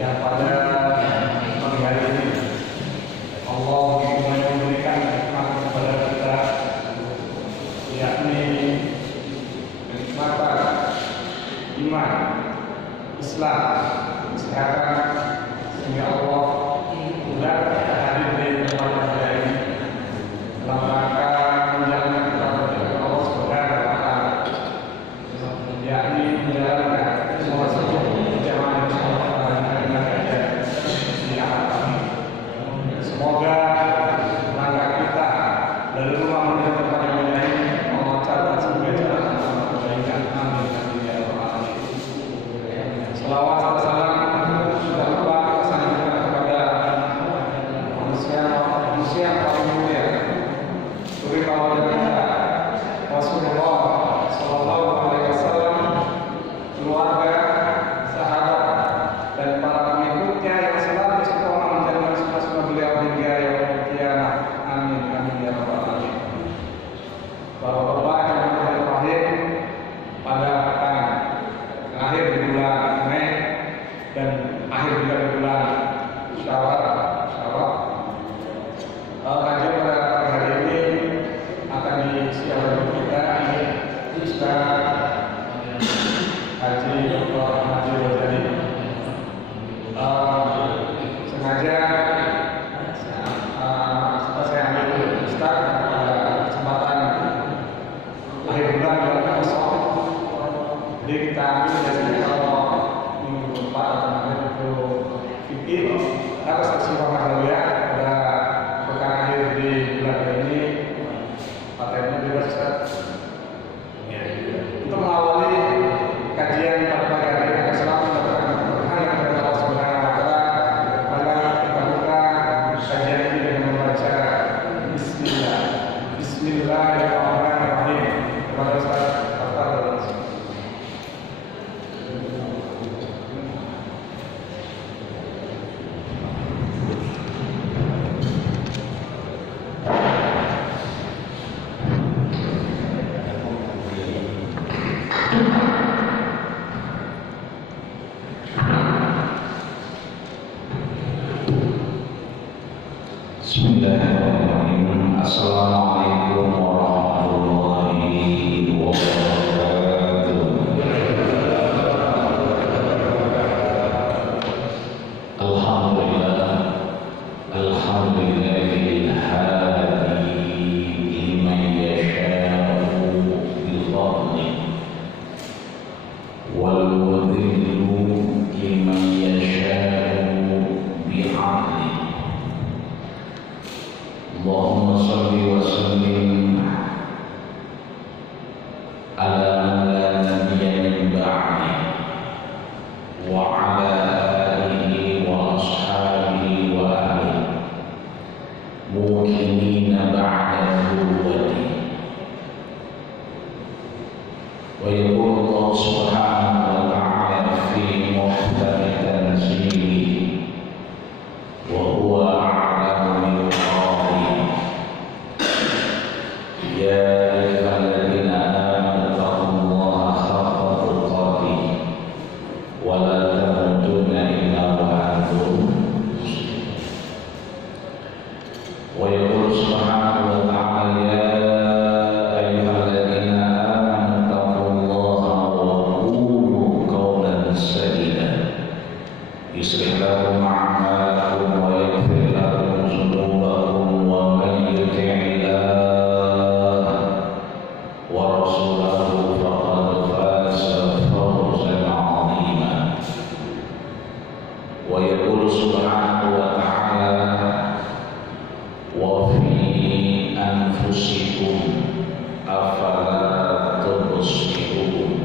yang pada pagi hari ini Allah memberikan nikmat kepada kita, yakni kenikmatan iman, Islam, kesehatan, sehingga Allah sudah hadir di tempat pada ini dalam rangka menjalankan kepada Allah Subhanahu wa Ta'ala, yakni menjalankan semua jamaah semoga langkah kita dari rumah menuju tempat yang mulia ini Allah catat sebagai jalan kebaikan. Amin ya rabbal alamin. Selawat dan salam sudah lupa kita sampaikan kepada manusia paling mulia, suri pahlawan kita Rasulullah Sallallahu Alaihi Wasallam, keluarga, sahabat, dan para pengikutnya yang selalu istiqomah menjalankan sunnah beliau hingga yaumul qiyamah. Amin ya rabbal alamin. Bapak-bapak yang terakhir pada pekan akhir di bulan Mei dan akhir juga di bulan Syawal. Kajian pada hari ini akan diisi oleh kita Ustaz Haji Dr. Haji Ghazali. Sengaja saya ambil Ustaz pada kesempatan akhir bulan kosong. Jadi kita ambil biasanya kalau minggu depan atau nanti itu fikir apa saksi paham ya pada pekan akhir di bulan ini patennya bebas Ustaz. Untuk mengawali kajian pada pagi hari ini akan selalu mendapatkan keberkahan dari Allah Subhanahu wa Ta'ala. Maka kita buka kajian ini dengan membaca Bismillahirrahmanirrahim kepada Ustaz Fathul. Bismillahirrahmanirrahim. Assalamualaikum warahmatullahi wabarakatuh. Alhamdulillah, alhamdulillahil hadi liman yasha'u bi fadlihi wal mudhillu liman yasha'u bi 'adlihi. Allahumma salli wa sallim ala man la nabiyya min ba'di wa ala alihi wa ashabihi wa ahlihi muqimina ba'da nubuwwati. Wa yaqulu Allah subhanahu wa ta'ala fi muhkami tanzilihi wa huwa a'lamu bil qailin. Ya ayyuhalladzina amanu taqullaha haqqa tuqatih wa la tamutunna illa wa antum muslimun. Wa yaqulu subhanahu wa ta'ala ya ayyuhalladzina amanu taqullaha wa qulu qawlan sadida yuslih lakum a'malakum wa yaghfir lakum dhunubakum wa man yuti'illah wa rasulahu faqad faza fawzan 'azima. Wa yaqulu subhanahu wa ta'ala wa fi anfusikum afala tubsirun.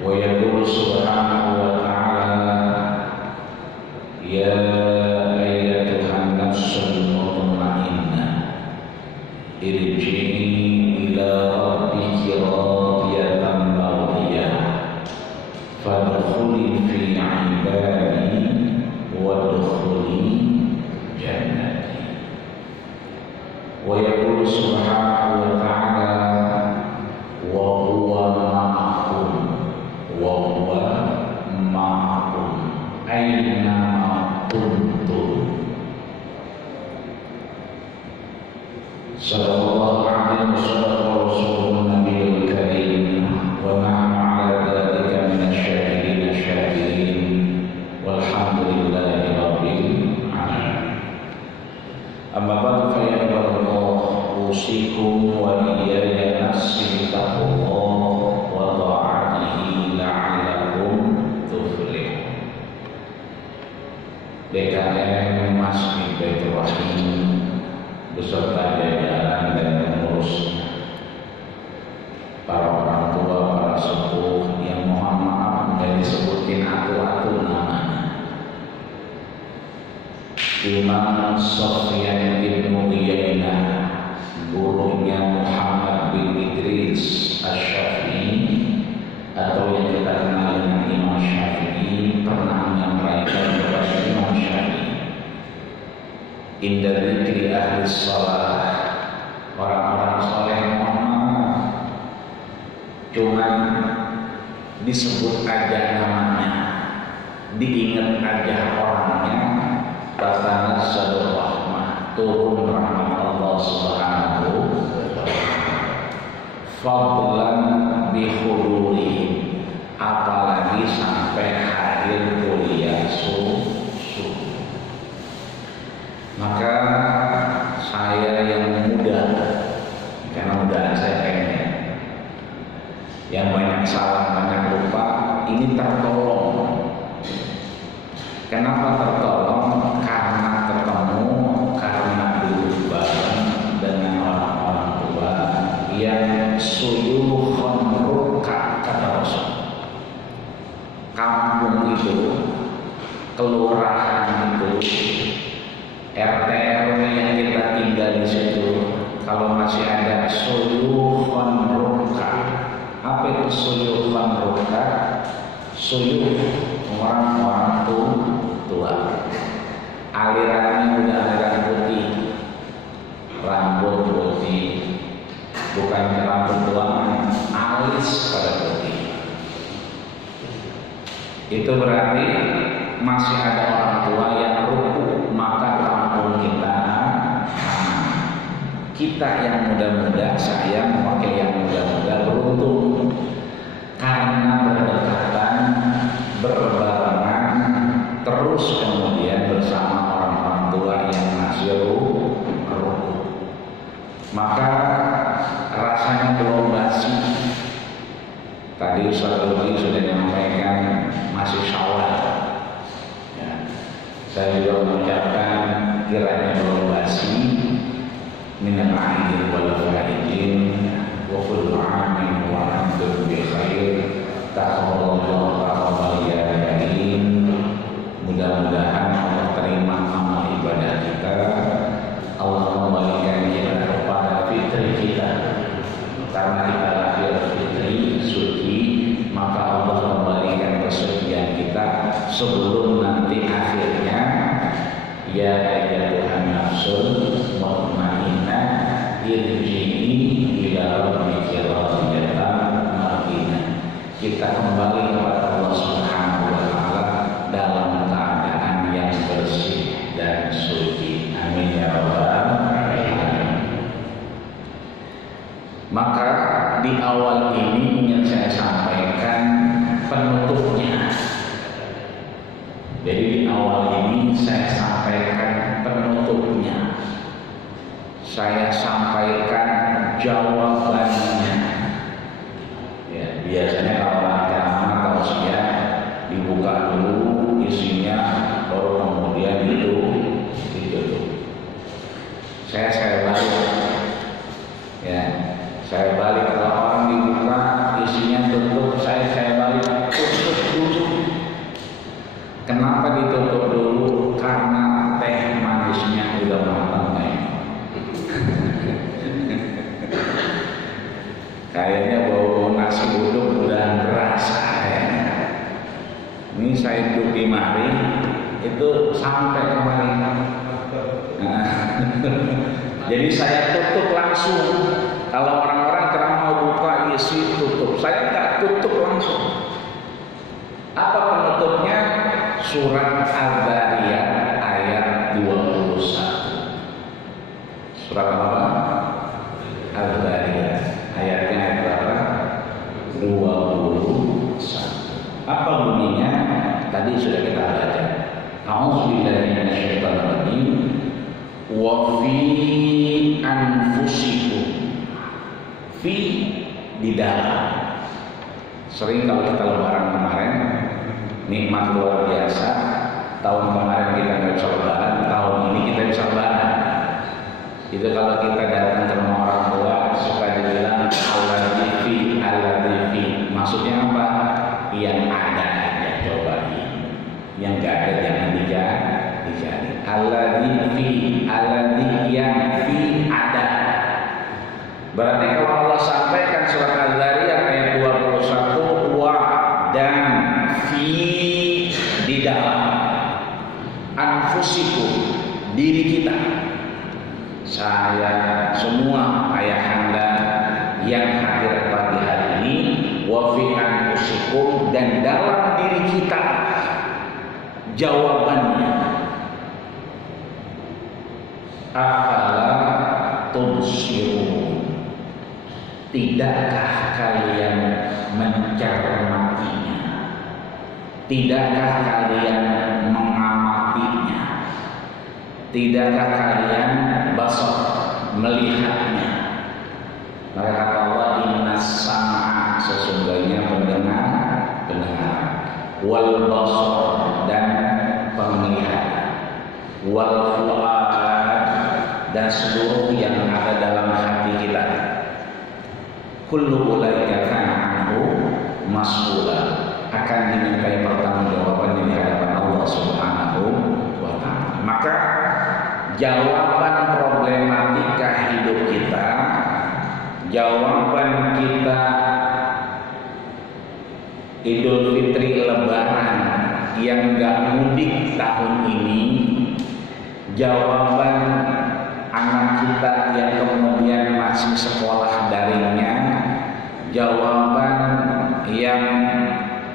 Wa yaqulu subhanahu wa ta'ala ya ayyatuhan nafsul mutmainnah irji'i ila rabbiki radiyatan mardiyah fadkhuli fi 'ibadi wadkhuli jannati. Wa yaqulu subhanahu wa ta'ala wa huwa ma'akum wa huwa ma'akum أوصيكم وإياي نفسي بتقوى الله وطاعته لعلكم تفلحون. DKM Masjid Baitur Rahim beserta jajaran dan pengurusnya, para orang tua, para sepuh yang mohon maaf dan disebutin atu-atu namanya, Imam Sofyan bin Uyainah, gurunya Muhammad bin Idris Asy-Syafi'i atau yang kita kenal dengan Imam Syafi'i, pernah menyampaikan kepada Imam Syafi'i, inda dzikri ahli shalah, orang-orang saleh cuman disebut aja namanya, diingat aja orangnya, tatanazzalu rahmah, turun rahmat Allah Subhanahu wa ta'ala, fadlan bihudurihim, apalagi sampai hadir kuliah subuh. Maka saya yang muda, karena muda saya kayaknya, yang banyak salah, banyak lupa, ini tertolong. Kenapa tertolong? Karena ketemu, karena duduk bareng dengan orang-orang tua yang suyukhun rukka, kata Rasul. Kampung itu, kelurahan itu, RT RW yang kita tinggal di situ, kalau masih ada suyukhun rukka. Apa itu suyukhun rukka? Suyukh, orang-orang tua, alirannya udah aliran putih, rambut putih, bukan rambut doang, alis pada putih. Itu berarti masih ada orang tua yang ruku, maka kampung kita yang muda-muda, saya mewakili yang muda-muda, beruntung karena berdekatan, berbarengan, terus kemudian bersama orang-orang tua yang masih ruku, maka rasanya belum basi. Tadi Ustaz Ruki sudah menyampaikan masih Syawal, ya. Saya juga mengucapkan kiranya belum basi, minal aidin wal faidin wa kullu amin wa antum bi khair, taqabbalallahu taqabbal ya karim. Mudah-mudahan Allah terima amal ibadah kita, Allah kembalikan kita kepada fitri kita, karena kita lahir fitri suci, maka Allah kembalikan kesucian kita sebelum nanti akhirnya ya ayyatuhan nafsul mutmainnah irji'i ila rabbiki radiyatan mardiyah. Kita kembali kepada Allah Subhanahu wa ta'ala dalam keadaan yang bersih dan suci. Amin ya rabbal alamin. Maka di awal ini ingin saya sampaikan penutupnya. Jadi di awal ini saya sampaikan penutupnya, saya sampaikan jawabannya. Ya, biasanya kalau ada tausiah dibuka dulu isinya, baru kemudian ditutup. Saya balik, ya, saya balik. Kalau orang dibuka isinya tutup, saya balik tutup dulu. Kenapa ditutup dulu? Karena teh manisnya udah matang, kayaknya bau nasi uduk udah berasa ya. Ini saya duduk di mari itu sampai kemari. Jadi saya tutup langsung. Kalau orang-orang karena mau buka isi tutup, saya nggak tutup langsung. Apa penutupnya? Surat Al-Dhariyat ayat 21. Surat apa? Al-Dhariyat ayatnya berapa? 21. Apa bunyinya? Tadi sudah kita baca. A'udzubillahi minasyaitonir rajim. Wa fi anfusikum fi di dalam. Sering kalau kita lebaran kemarin nikmat luar biasa. Tahun kemarin kita nggak bisa lebaran, tahun ini kita bisa lebaran. Itu kalau kita datang ke rumah orang tua suka dibilang ala divi. Maksudnya apa? Yang ada aja coba yang nggak ada jangan dicari. Ala divi yang fi ada. Berarti kalau Allah sampaikan surat Al-Zariyat ayat 21 wa dan fi di dalam anfusikum diri kita, saya semua ayahanda yang hadir pagi hari ini, wa fi anfusikum dan dalam diri kita. Jawabannya afala tubsirun, tidakkah kalian mencermatinya? Tidakkah kalian mengamatinya? Tidakkah kalian basar melihatnya? Maka kata Allah, innas sam'a, sesungguhnya pendengar, wal basar dan penglihatan, wal fuad dan seluruh yang ada dalam hati kita. Kullu ulaika kana anhu mas'ula, akan dimintai pertanggungjawaban di hadapan Allah Subhanahu wa taala. Maka jawaban problematika hidup kita, jawaban kita Idul Fitri Lebaran yang gak mudik tahun ini, jawaban anak kita yang kemudian masih sekolah daringnya, jawaban yang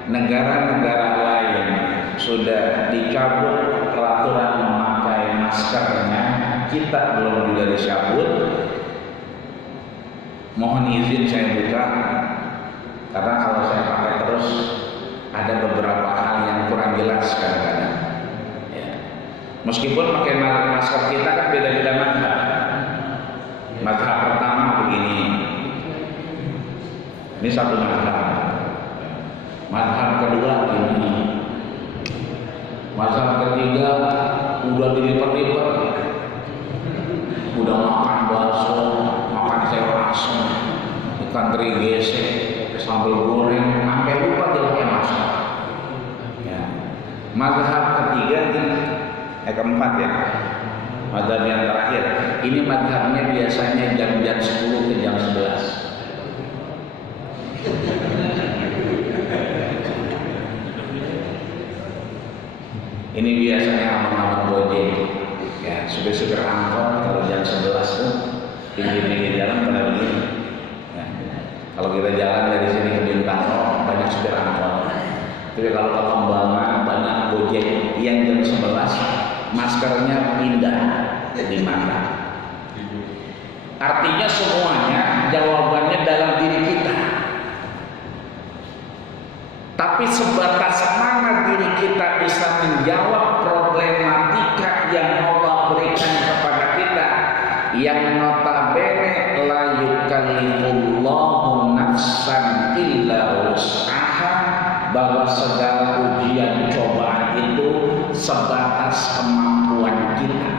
negara-negara lain sudah dicabut peraturan memakai maskernya, kita belum juga dicabut. Mohon izin saya buka, karena kalau saya pakai terus ada beberapa hal yang kurang jelas kadang-kadang. Ya. Meskipun pakai masker kita kan beda-beda mazhab. Mazhab pertama begini, ini satu mazhab. Mazhab kedua begini, mazhab ketiga udah dilipat-lipat, udah makan bakso, makan sayur asem, ikan teri gesek, sambal goreng, sampai lupa dia pakai masker. Ya. Mazhab ketiga keempat ya, mazhab yang terakhir. Ini mazhabnya biasanya jam 10 ke jam 11. Ini biasanya abang-abang gojek, ya supir-supir angkot kalau jam 11 tuh pinggir-pinggir jalan pada begini. Ya. Kalau kita jalan dari sini ke Bintaro banyak supir angkot. Tapi kalau ke Kembangan banyak gojek yang jam 11 maskernya pindah di mata. Artinya semuanya jawabannya dalam diri kita. Tapi sebatas mana diri kita bisa menjawab problematika yang Allah berikan kepada kita, yang notabene la yukallifullahu nafsan illa wus'aha, bahwa segala ujian cobaan itu sebatas kemampuan kita.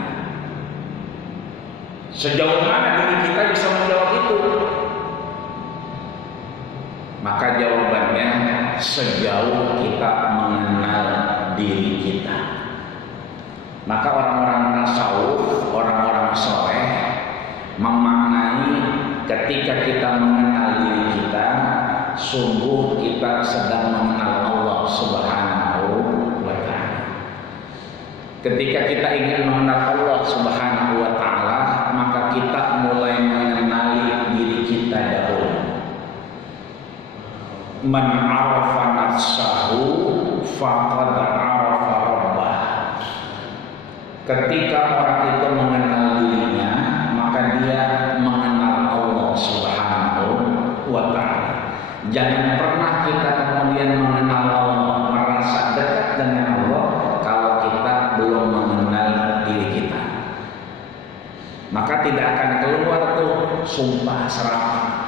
Sejauh mana diri kita bisa menjawab itu? Maka jawabannya sejauh kita mengenal diri kita. Maka orang-orang tasawuf, orang-orang soleh memaknai ketika kita mengenal diri kita, sungguh kita sedang mengenal Allah Subhanahu wa ta'ala. Ketika kita ingin mengenal Allah Subhanahu wa ta'ala, maka kita mulai mengenali diri kita dahulu. Man arafa nafsahu faqad arafa rabbah. Ketika orang itu mengenal dirinya, maka dia mengenal Allah Subhanahu wa ta'ala. Jangan pernah kita kemudian mengenal Allah, merasa dekat dengan Allah kalau kita belum mengenal diri kita. Maka tidak akan keluar tuh sumpah serapah.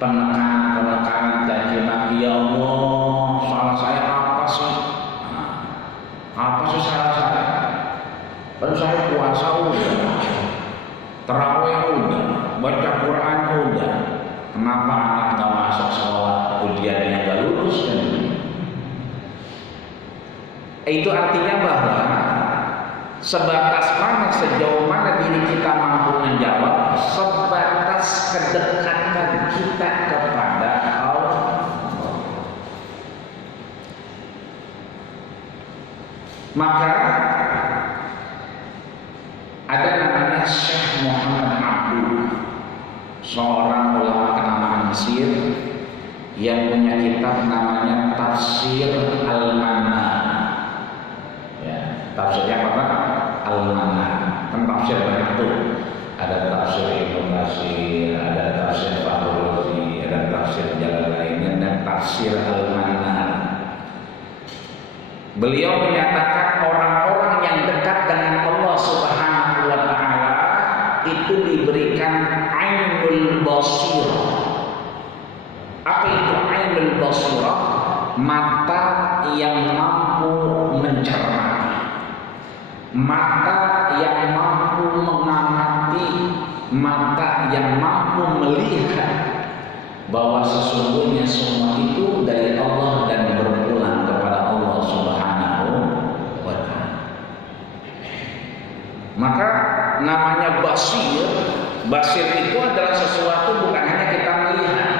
penekanan caci maki, ya Allah, salah saya apa sih? Apa sih salah saya? Kan saya puasa udah, tarawih udah, baca Quran udah. Kenapa anak nggak masuk sekolah, ujiannya nggak lulus kan? Itu artinya bahwa sebatas mana, sejauh mana diri kita mampu menjawab, sebatas kedekatan kita kepada Allah. Maka ada namanya Syekh Muhammad Abdul, seorang ulama kenamaan Mesir yang punya kitab namanya Tafsir Al-Manna. Ya, tafsirnya apa? Al-Manna. Kan tafsir banyak tuh. Ada tafsir Ibnu Katsir, ada tafsir Fakhrul Razi, ada tafsir Jalalain, dan tafsir Al-Manna. Beliau menyatakan orang-orang yang dekat dengan Allah Subhanahu wa taala itu diberikan ainul basirah. Apa itu ainul basirah? Mata yang mampu mencermati, mata yang mampu mengamati, mata yang mampu melihat bahwa sesungguhnya semua itu dari Allah dan berpulang kepada Allah Subhanahu wa taala. Maka namanya basir. Basir itu adalah sesuatu bukan hanya kita melihat.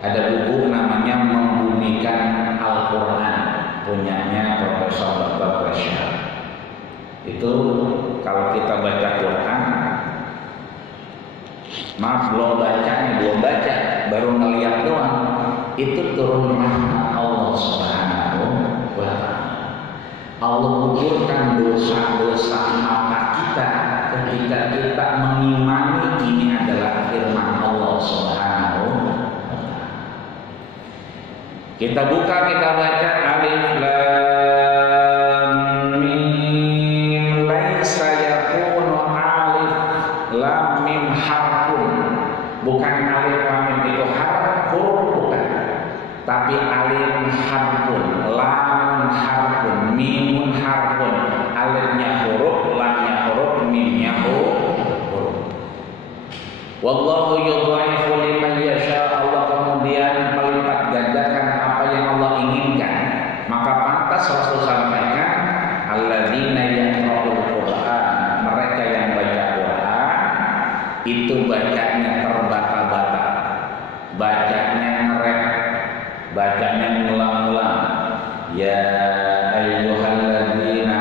Ada buku namanya Membumikan Al-Quran, punyanya Profesor Dr. Rashad. Itu kalau kita baca Quran, maaf belum baca, baru ngeliat doang, itu turun rahmat Allah Subhanahu wa taala. Allah ukurkan dosa-dosa mata kita ketika kita mengimani ini adalah firman Allah Subhanahu wa taala. Kita buka, kita baca alif lam mim, laisa yakunu alif lam mim harfun. Bukan alif lam mim itu huruf, bukan. Tapi alif harfun, lam harfun, mimun harfun. Alifnya huruf, lamnya huruf, mimnya huruf. Wallahu yudhaifu liman yasha. Allah kemudian melipat gandakan apa yang Allah inginkan. Maka pantas Rasul sampaikan, alladzina yaqra'ul Qur'an, mereka yang baca Quran itu bacanya terbata-bata, bacanya ngerek, bacanya ngulang-ngulang. Ya ayyuhalladzina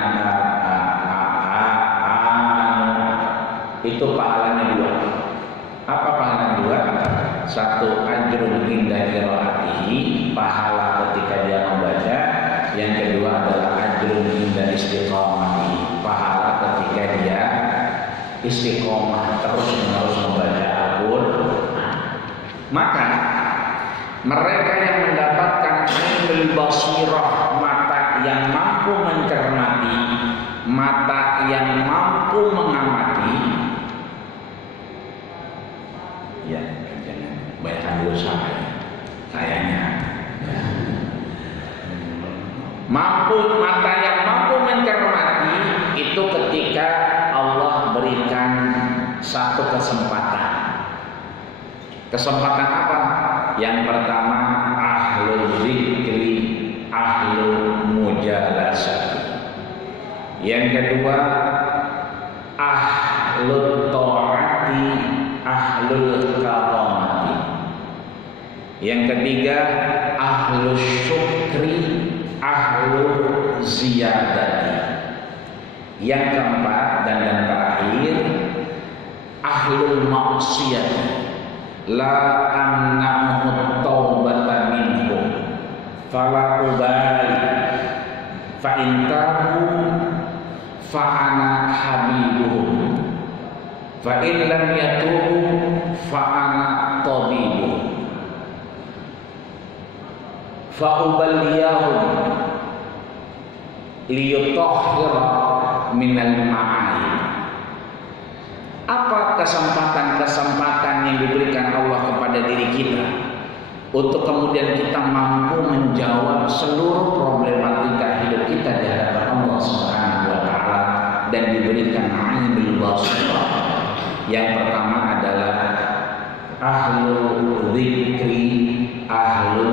amanu, itu pahalanya dua. Apa pahalanya dua? Satu, ajrun inda qiraatihi, pahala ketika dia membaca. Yang kedua adalah ajrun inda istiqamah, pahala ketika dia istiqomah terus-menerus membaca Al-Qur'an. Maka mereka yang mendapatkan ainul basirah, mata yang mampu mencermati, mata yang mampu mengamati. Ya, jangan bayangkan dulu sayanya. Ya. Mata yang mampu mencermati itu ketika Allah berikan satu kesempatan. Kesempatan apa? Yang pertama, ahlul zikri, ahlul mujalasah. Yang kedua, ahlul ta'ati, ahlul karamati. Yang ketiga, ahlul syukri, ahlul ziyadati. Yang keempat dan yang terakhir, ahlul maksiyati, la amna'uhut taubata minhum fala ubali fa intahu fa ana habibuhum fa in lam yatubu fa ana tabibuhum fa ubaliyahum liyutahhira minal ma'ayib Apa kesempatan-kesempatan yang diberikan Allah kepada diri kita untuk kemudian kita mampu menjawab seluruh problematika hidup kita di hadapan Allah Subhanahu wa taala dan diberikan ainul basirah. Yang pertama adalah ahlu dzikri, ahlu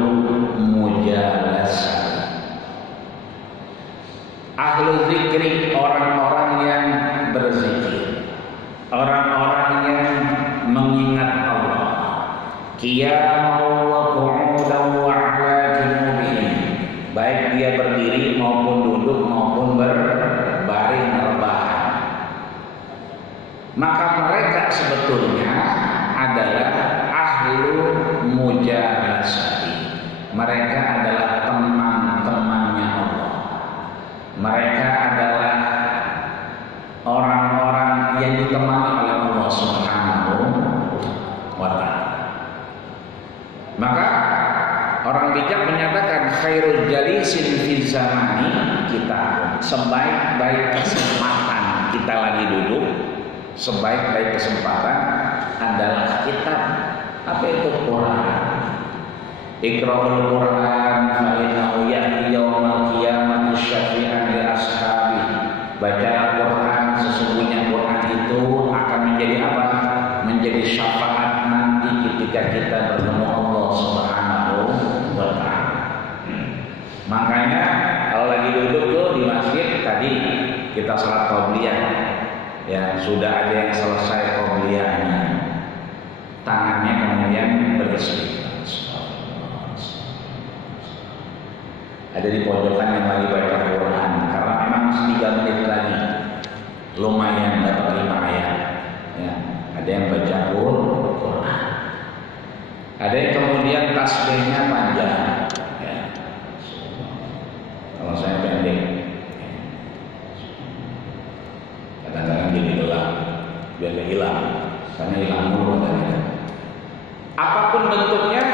mujalasah. Ahlu dzikri, orang-orang yang berzikir, orang-orang yang mengingat Allah, qiyaman wa qu'udan wa 'ala junubihim, baik dia berdiri maupun duduk maupun berbaring rebahan. Maka mereka sebetulnya adalah ahlu mujalasati. Mereka adalah teman-temannya Allah. Mereka adalah orang-orang yang ditemani oleh Allah Subhanahu wa ta'ala. Maka orang bijak menyatakan khairul jalisin fi zamani kita, sebaik-baik kesempatan kita lagi duduk, sebaik-baik kesempatan adalah kitab. Apa itu Quran? Iqra'ul Quran fa innahu ya'ti yaumal qiyamati syafi'an li ashabi. Baca Quran, sesungguhnya Quran itu akan menjadi apa? Menjadi syafaat nanti ketika kita bertemu Allah Subhanahu wa ta'ala. Makanya kalau lagi duduk tuh di masjid tadi kita salat qabliyah, ya sudah ada yang selesai qabliyahnya, tangannya kemudian berisik. Ada di pojokan yang lagi baca Quran, karena memang 3 menit lagi lumayan dapat 5 ayat. Ya, ada yang baca Quran, ada yang kemudian tasbihnya panjang. Ya. Kalau saya pendek, kadang-kadang jadi gelap, biar gak hilang, karena hilang mulu katanya. Apapun bentuknya,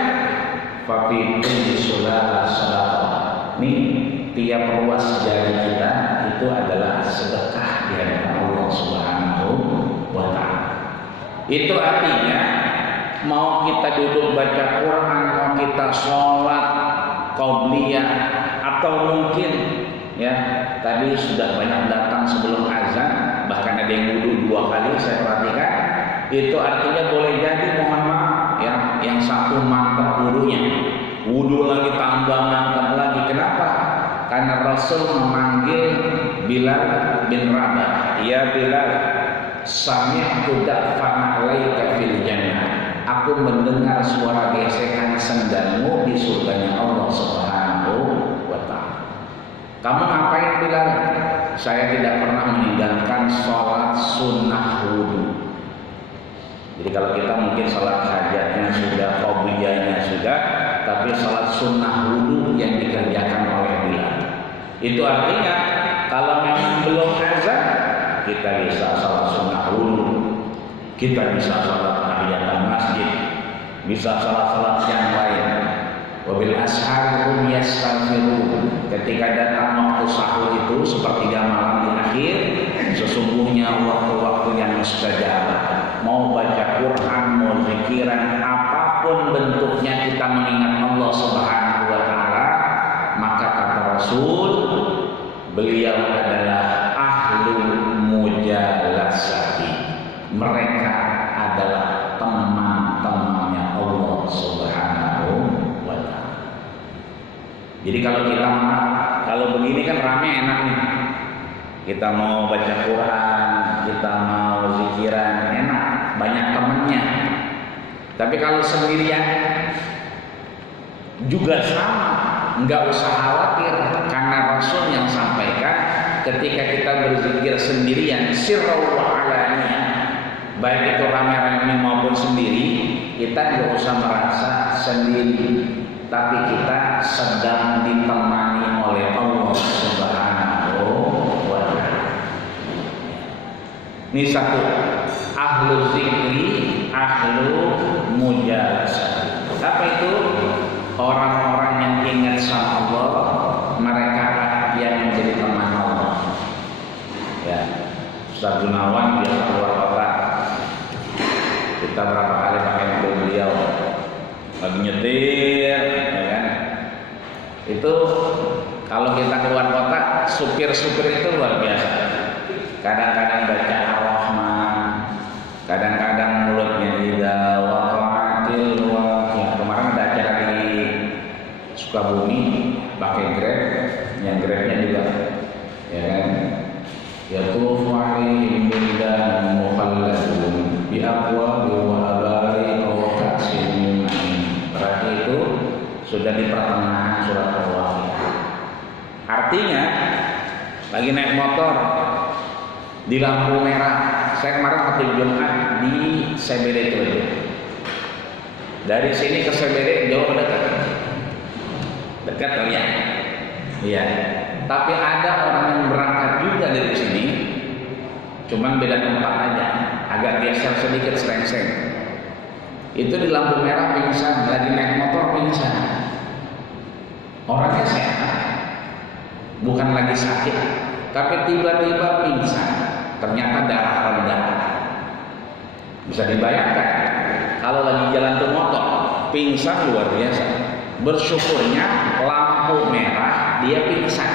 fafitum disulah sadaqah. Ini tiap ruas jari kita itu adalah sedekah di hadapan Allah Subhanahu wa ta'ala. Itu artinya mau kita duduk baca Quran, mau kita sholat qabliyah, atau mungkin ya tadi sudah banyak datang sebelum azan, bahkan ada yang wudhu 2 kali saya perhatikan, itu artinya boleh jadi mohon maaf ya, yang satu mantap wudhunya, wudhu lagi tambah mantap lagi. Kenapa? Karena Rasul memanggil Bilal bin Rabah, ya Bilal, sami'tu da'fan 'alaika fil jannah. Aku mendengar suara gesekan sendalmu di surganya Allah Subhanahu wa ta'ala. Kamu ngapain Bilal? Saya tidak pernah meninggalkan sholat sunnah wudhu. Jadi kalau kita mungkin sholat hajatnya sudah, qabliyahnya sudah, tapi sholat sunnah wudhu yang dikerjakan oleh Bilal. Itu artinya kalau memang belum azan, kita bisa sholat sunnah wudhu, kita bisa sholat tahiyatul masjid, bisa sholat-sholat yang lain. Wabil ashar hum yastaghfirun. Ketika datang waktu sahur itu sepertiga malam di akhir, sesungguhnya waktu-waktu yang mustajab. Mau baca Quran, mau zikiran, apapun bentuknya kita mengingat Allah Subhanahu wa ta'ala, maka kata Rasul, beliau adalah ahlu mujalasati. Mereka adalah teman-temannya Allah Subhanahu wa ta'ala. Jadi kalau begini kan rame enak nih. Kita mau baca Quran, kita mau zikiran, enak, banyak temennya. Tapi kalau sendirian juga sama, nggak usah khawatir, karena Rasul yang sampaikan ketika kita berzikir sendirian, sirra wa alaniyah, baik itu rame-rame maupun sendiri, kita nggak usah merasa sendiri, tapi kita sedang ditemani oleh Allah Subhanahu wa ta'ala. Ini satu, ahlu zikri, ahlu mujalasah. Apa itu? Orang-orang yang ingat sama Allah, mereka yang menjadi teman Allah. Ya, Ustaz Gunawan biasa keluar kota, Kita berapa kali pakai mobil beliau lagi nyetir, ya kan? Itu kalau kita keluar kota, supir-supir itu luar biasa. Kadang-kadang baca Ar-Rahman, kadang-kadang mulutnya ida waqa'atil waqi'ah. Kemarin ada acara di Sukabumi pakai Grab, yang Grabnya juga, ya kan? Yatufu alaihim wildanun mukhalladun bi aqwabi wa abari wa ka'sin min ma'in. Berarti itu sudah di pertengahan surat Al-Waqiah. Artinya lagi naik motor di lampu merah. Saya kemarin khotib Jumat di CBD Ciledug. Dari sini ke CBD jauh dekat. Dekat kali ya? Iya. Tapi ada orang yang berangkat juga dari sini, cuman beda tempat aja, agak geser sedikit serengseng. Itu di lampu merah pingsan, lagi naik motor pingsan. Orangnya sehat, bukan lagi sakit, tapi tiba-tiba pingsan. Ternyata darah rendah. Bisa dibayangkan, kalau lagi jalan tuh motor, pingsan luar biasa. Bersyukurnya lampu merah dia pingsan.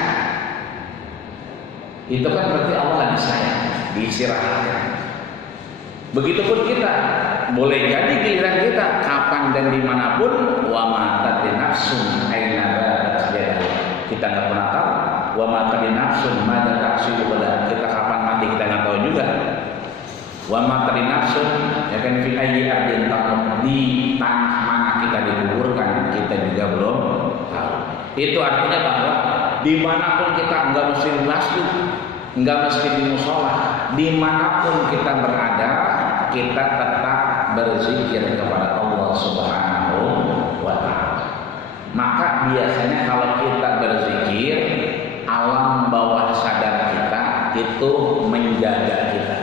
Itu kan berarti Allah lagi sayang, diistirahatkan. Begitupun kita, boleh jadi giliran kita kapan dan dimanapun. Wa ma tadri nafsun aina batat yadaha. Kita nggak pernah tahu. Wa ma tadri nafsun madza taksibu ghadan. Kita kapan mati kita nggak tahu juga. Wa ma tadri nafsun ya kan fi ayyi ardin tamut, di tanah mana kita dikuburkan kita juga belum tahu. Itu artinya bahwa dimanapun kita nggak mesti di masjid, nggak mesti di musola, dimanapun kita berada, kita tetap berzikir kepada Allah Subhanahu wa Ta'ala. Maka biasanya kalau kita berzikir, alam bawah sadar kita itu menjaga kita.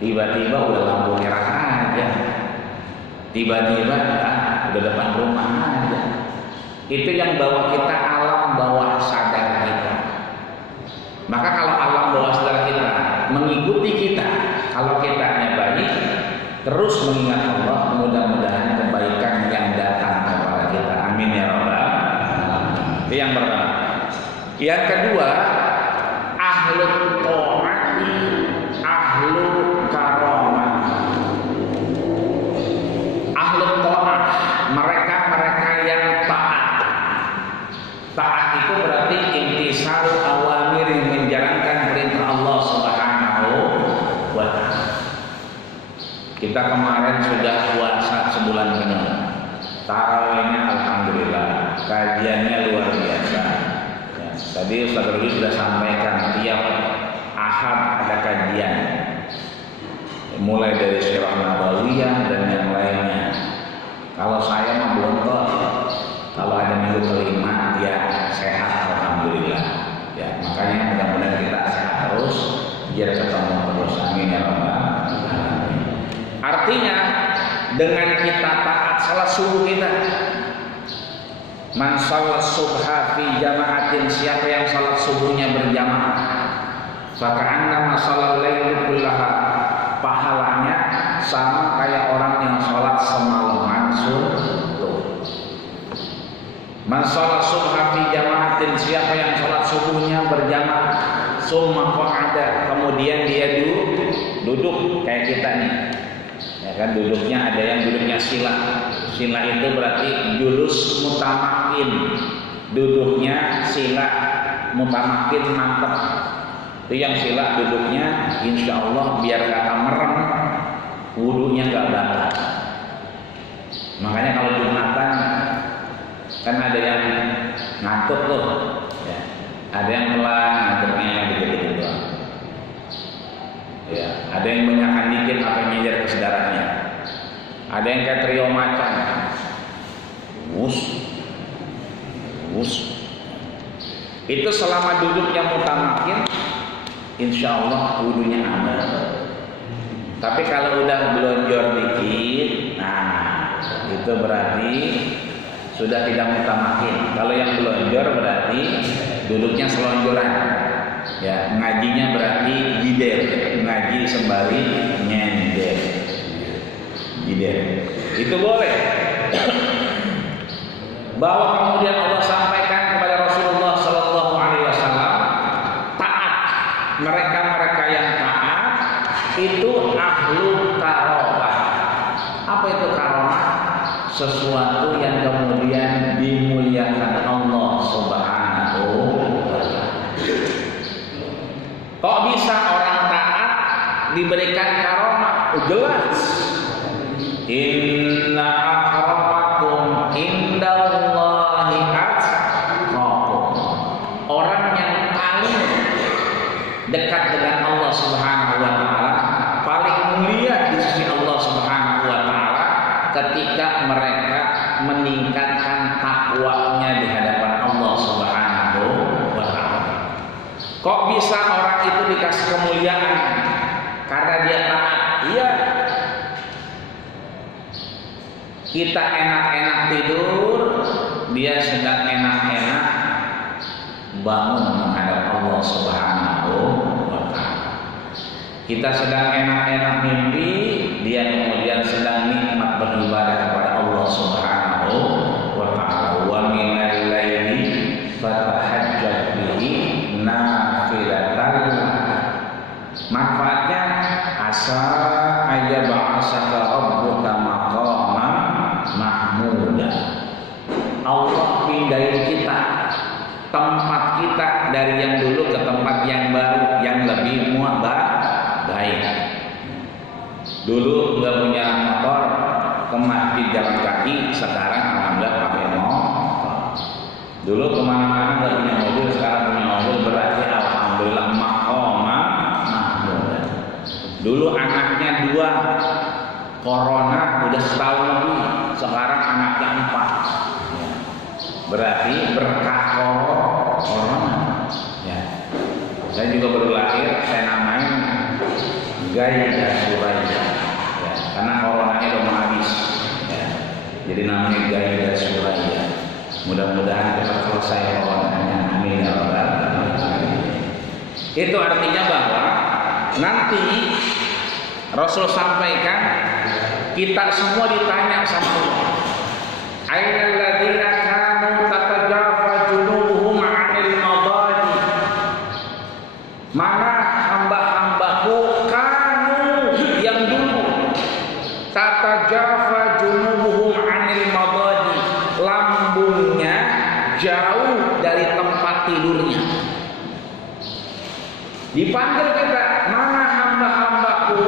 Tiba-tiba udah lampu merah aja, tiba-tiba udah depan rumah aja. Itu yang bawa kita alam bawah sadar kita. Maka kalau alam bawah sadar kita mengikuti kita, kalau kitanya baik, terus mengingat Allah, mudah-mudahan kebaikan yang datang kepada kita. Amin ya rabbal alamin. Itu yang pertama. Yang kedua, ahlut taati, ahlu karamah. Ahlut taat, mereka yang taat. Taat itu berarti imtisal awamir, menjalankan perintah Allah Subhanahu wa Ta'ala. Kita kemarin sudah puasa sebulan penuh. Tarawihnya alhamdulillah, kajiannya luar biasa. Ya, tadi Ustaz Rudi sudah sampaikan tiap Ahad ada kajian. Mulai dari Sirah Nabawiyah dan yang lainnya. Kalau saya mah belum kok. Kalau ada minggu kelima, ya sehat alhamdulillah. Ya, makanya mudah-mudahan kita sehat terus, biar ketemu terus. Amin ya rabbal alamin. Artinya dengan kita taat salat subuh kita. Man salat subha fi jama'atin, siapa yang salat subuhnya berjamaah, faka'annama salat lail kullaha, pahalanya sama kayak orang yang salat semalaman subuh. Man salat subha fi jama'atin, siapa yang salat subuhnya berjamaah, summa qa'ada, kemudian dia duduk kayak kita nih. Ya kan, duduknya ada yang duduknya sila. Sila itu berarti julus mutamakin. Duduknya sila, mutamakin mantap. Itu yang sila duduknya insya Allah biar kata merem, wudunya nggak batal. Makanya kalau Jumatan kan ada yang ngantuk tuh, ya. Ada yang pelan ngantuknya gitu-gitu doang. Ya, ada yang banyakkan dikit apa nyejar ke saudaranya. Ada yang kayak trio macan. Wus. Itu selama duduknya mutamakin, insya Allah wudunya aman. Tapi kalau udah belonjor dikit, nah itu berarti sudah tidak mutamakin. Kalau yang belonjor berarti duduknya selonjoran. Ya, ngajinya berarti gider, ngaji sembari nyender. Itu boleh. Bahwa kemudian Allah sampaikan kepada Rasulullah Sallallahu Alaihi Wasallam, taat, mereka yang taat itu ahlu karomah. Apa itu karomah? Sesuatu yang kemudian dimuliakan Allah Subhanahu wa Ta'ala. Kok bisa orang taat diberikan karomah? Jelas. Inna akramakum indallahi atqakum. Orang yang paling dekat dengan Allah Subhanahu wa Ta'ala, paling mulia di sisi Allah Subhanahu wa Ta'ala ketika mereka meningkatkan takwanya di hadapan Allah Subhanahu wa Ta'ala. Kok bisa orang itu dikasih kemuliaan? Karena dia taat. Iya. Kita enak-enak tidur, dia sedang enak-enak bangun menghadap Allah Subhanahu wa Ta'ala. Kita sedang enak-enak mimpi, dia kemudian sedang nikmat beribadah kepada Allah Subhanahu wa Ta'ala. Wa minal laili fatahajjat bihi nafilatan. Manfaatnya asa ayyab'asaka rabbuka maqaman mahmuda. Allah pindahin kita, tempat kita dari yang dulu ke tempat yang baru, yang lebih baik. Dulu nggak punya motor, ke masjid jalan kaki. Sekarang alhamdulillah pakai motor. Dulu kemana-mana nggak punya mobil, sekarang punya mobil. Berarti alhamdulillah maqaman mahmuda. Dulu anaknya 2, corona udah setahun lebih, sekarang anaknya 4. Berarti berkah corona. Ya. Saya juga baru lahir, saya namain Gaida Suraya. Ya, karena coronanya udah mau habis. Ya. Jadi namanya Gaida Suraya. Mudah-mudahan cepat selesai coronanya. Amin ya rabbal alamin. Itu artinya bahwa nanti Rasul sampaikan, kita semua ditanya sama Allah. Ainal ladzina kanu tatajafa junubuhum 'anil madaji. Mana hamba-hambaku kanu yang dulu tatajafa junubuhum 'anil madaji, lambungnya jauh dari tempat tidurnya. Dipanggil kita, mana hamba-hambaku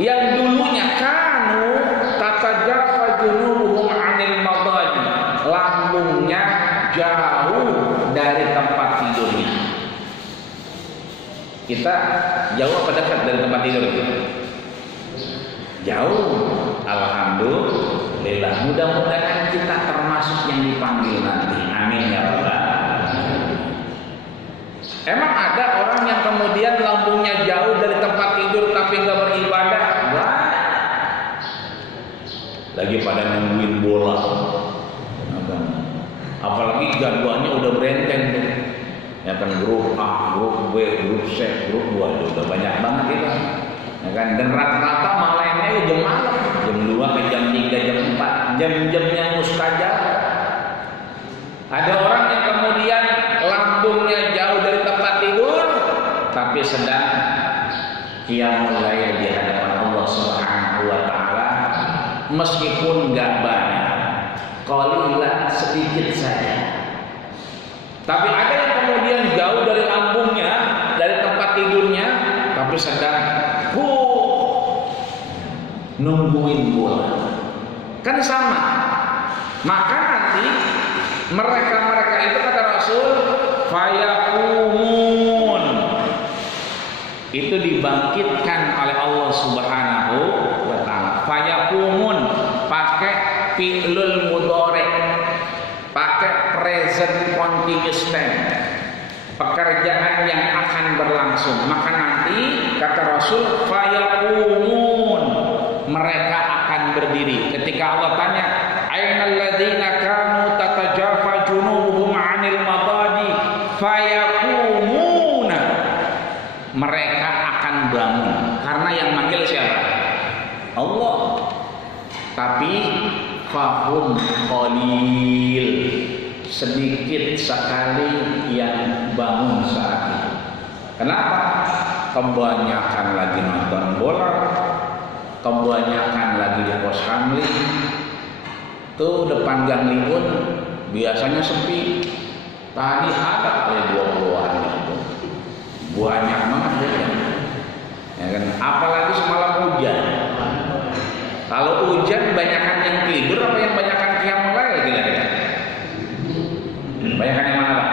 yang dulunya kanu tatajafa junubuhum 'anil madaji, lambungnya jauh dari tempat tidurnya. Kita jauh apa dekat dari tempat tidur? Jauh. Alhamdulillah. Mudah-mudahan kita termasuk yang dipanggil nanti. Amin ya rabbal alamin. Emang ada orang yang kemudian lambungnya jauh dari tempat tidur tapi nggak beribadah? Enggak. Lagi pada nungguin bola. Apalagi jadwalnya udah berenteng tuh. Ya kan, grup A, grup B, grup C, grup 2, udah banyak banget itu. Ya kan, dan rata-rata malainnya jam malam, jam 2 ke jam 3, jam 4, jam-jamnya mustajab. Ada orang yang kemudian lambungnya jauh dari tempat tidur, tapi sedang qiyamul lail di hadapan Allah Subhanahu wa Ta'ala, meskipun nggak banyak, qalilan, sedikit saja. Tapi ada yang kemudian jauh dari lambungnya, dari tempat tidurnya, tapi sedang nungguin bola. Kan sama. Maka nanti mereka itu kata Rasul, fayaqumun, itu dibangkitkan oleh Allah Subhanahu wa Ta'ala. Fayaqumun pakai fi'lul mudhari, pakai present continuous tense, pekerjaan yang akan berlangsung. Maka nanti kata Rasul, fayaqumun, mereka akan berdiri. Ketika Allah tanya, ainal ladzina kanu tatajafa junubuhum 'anil madaji fayaqumuna, mereka akan bangun. Karena yang manggil siapa? Allah. Tapi fahum qalil, sedikit sekali yang bangun saat itu. Kenapa? Kebanyakan lagi nonton bola, kebanyakan lagi di pos Hamli. Tuh depan Gang Liun biasanya sepi. Tadi ada kali 20-an itu. Banyak banget ya kan? Apalagi semalam hujan. Kalau hujan banyakan yang tidur apa yang banyakan qiyamul lail kira-kira? Banyakan yang mana, Pak?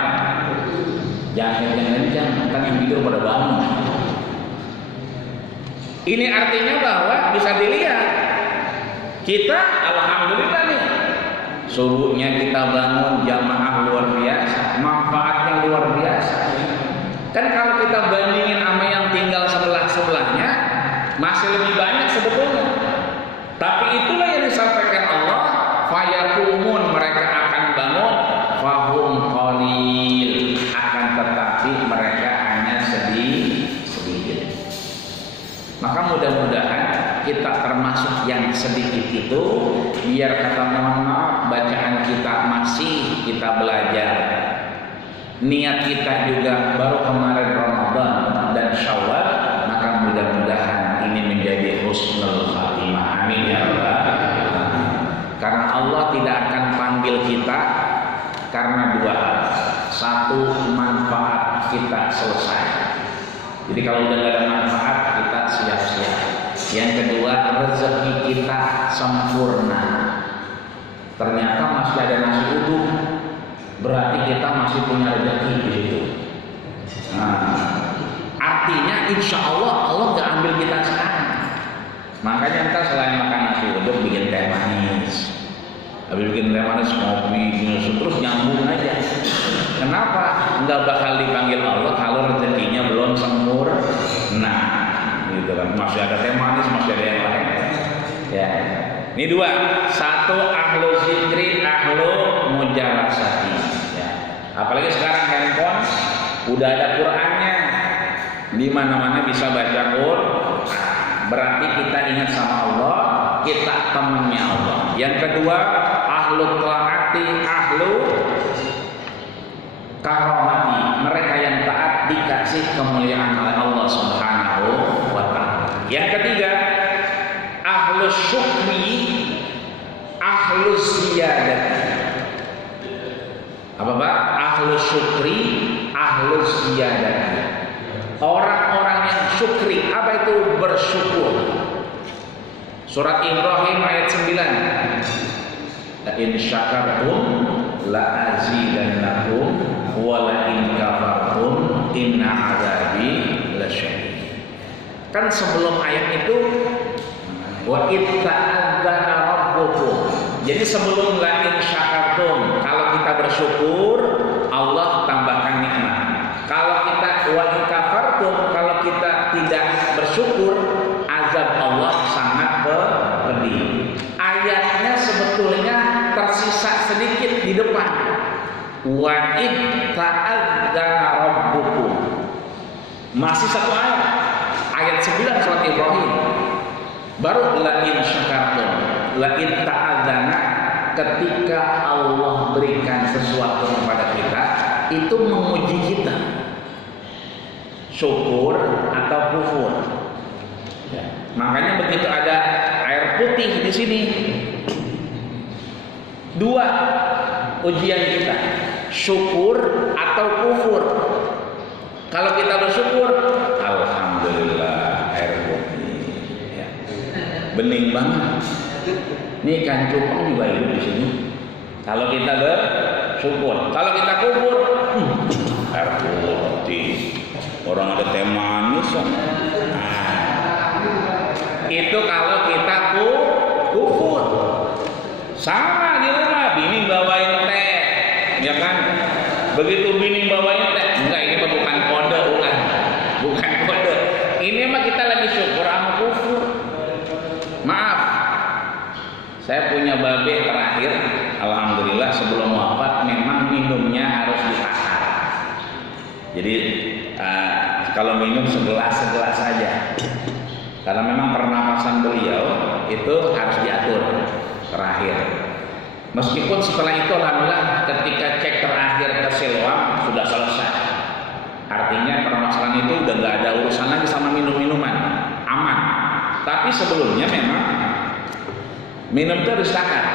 Jangan kan yang tidur pada bangun. Ini artinya bahwa bisa dilihat kita alhamdulillah nih subuhnya kita bangun jamaah luar biasa, manfaatnya luar biasa. Kan kalau kita bandingin sama yang tinggal sebelah-sebelahnya masih lebih banyak sebetulnya. Tapi itulah yang disampaikan Allah, fayakumun, mereka akan bangun, fahum qalil, akan tetapi mereka hanya sedikit. Maka mudah-mudahan kita termasuk yang sedikit itu, biar kata mohon maaf bacaan kita masih kita belajar. Niat kita juga baru kemarin Ramadan dan Syawal, maka mudah-mudahan ini menjadi husnul khatimah. Amin ya rabbal alamin. Karena Allah tidak akan panggil kita karena dua hal. Satu, manfaat kita selesai. Jadi kalau udah gak ada manfaat kita siap-siap. Yang kedua, rezeki kita sempurna. Ternyata masih ada nasi uduk, berarti kita masih punya rezeki di situ. Nah, artinya insya Allah gak ambil kita sekarang. Makanya ntar selain makan nasi uduk bikin teh manis. Habis bikin teh manis ngopi terus nyambung aja. Kenapa? Nggak bakal dipanggil Allah kalau rezekinya belum sempurna. Nah, gitu kan. Masih ada teh manis, masih ada yang lain. Ya. Ini dua. Satu, ahlu zikri, ahlu mujalasati. Ya. Apalagi sekarang handphone udah ada Qur'annya. Di mana-mana bisa baca Qur'an. Berarti kita ingat sama Allah, kita temannya Allah. Yang kedua, ahlu taati, ahlu karomati, mereka yang taat dikasih kemuliaan oleh Allah Subhanahu wa ta'ala. Yang ketiga, ahlu syukri, ahlu ziyadah. Apa Pak? Ahlu syukri, ahlu ziyadah. Orang-orang yang syukri, apa itu bersyukur? Surat Ibrahim ayat 9. La in syakartum la azidannakum wa la in kafartum inna azabi lasyadid. Kan sebelum ayat itu wa itta'adzana rabbukum. Jadi sebelum la in syakartum, kalau kita bersyukur Allah tambahkan nikmat. Kalau kita wa in kafartum, kalau kita tidak bersyukur azab Allah sangat pedih. Ayatnya sebetulnya tersisa sedikit di depan. Wa id ta'adzana rabbukum. Masih satu ayat. Ayat 9 surat Ibrahim. Baru la in syakartum, la in ta'adzana, ketika Allah berikan sesuatu kepada kita, itu menguji kita. Syukur atau kufur. Ya. Makanya begitu ada air putih di sini, dua ujian kita, syukur atau kufur. Kalau kita bersyukur, alhamdulillah air putih, ya. Bening banget. Ini ikan cupang juga hidup di sini. Kalau kita bersyukur, kalau kita kufur, air putih. Orang ada teh manis. Itu kalau kita kufur. Sama di rumah, bini bawain teh, ya kan? Begitu bini bawain teh, enggak, ini mah bukan kode, bukan kode. Ini mah kita lagi syukur sama kufur. Maaf, saya punya babe terakhir, alhamdulillah sebelum wafat memang minumnya harus ditakar. Jadi kalau minum segelas saja. Karena memang pernapasan beliau itu harus diatur terakhir. Meskipun setelah itu alhamdulillah ketika cek terakhir ke Siloam sudah selesai. Artinya permasalahan itu udah nggak ada urusan lagi sama minum-minuman, aman. Tapi sebelumnya memang minum itu harus takar.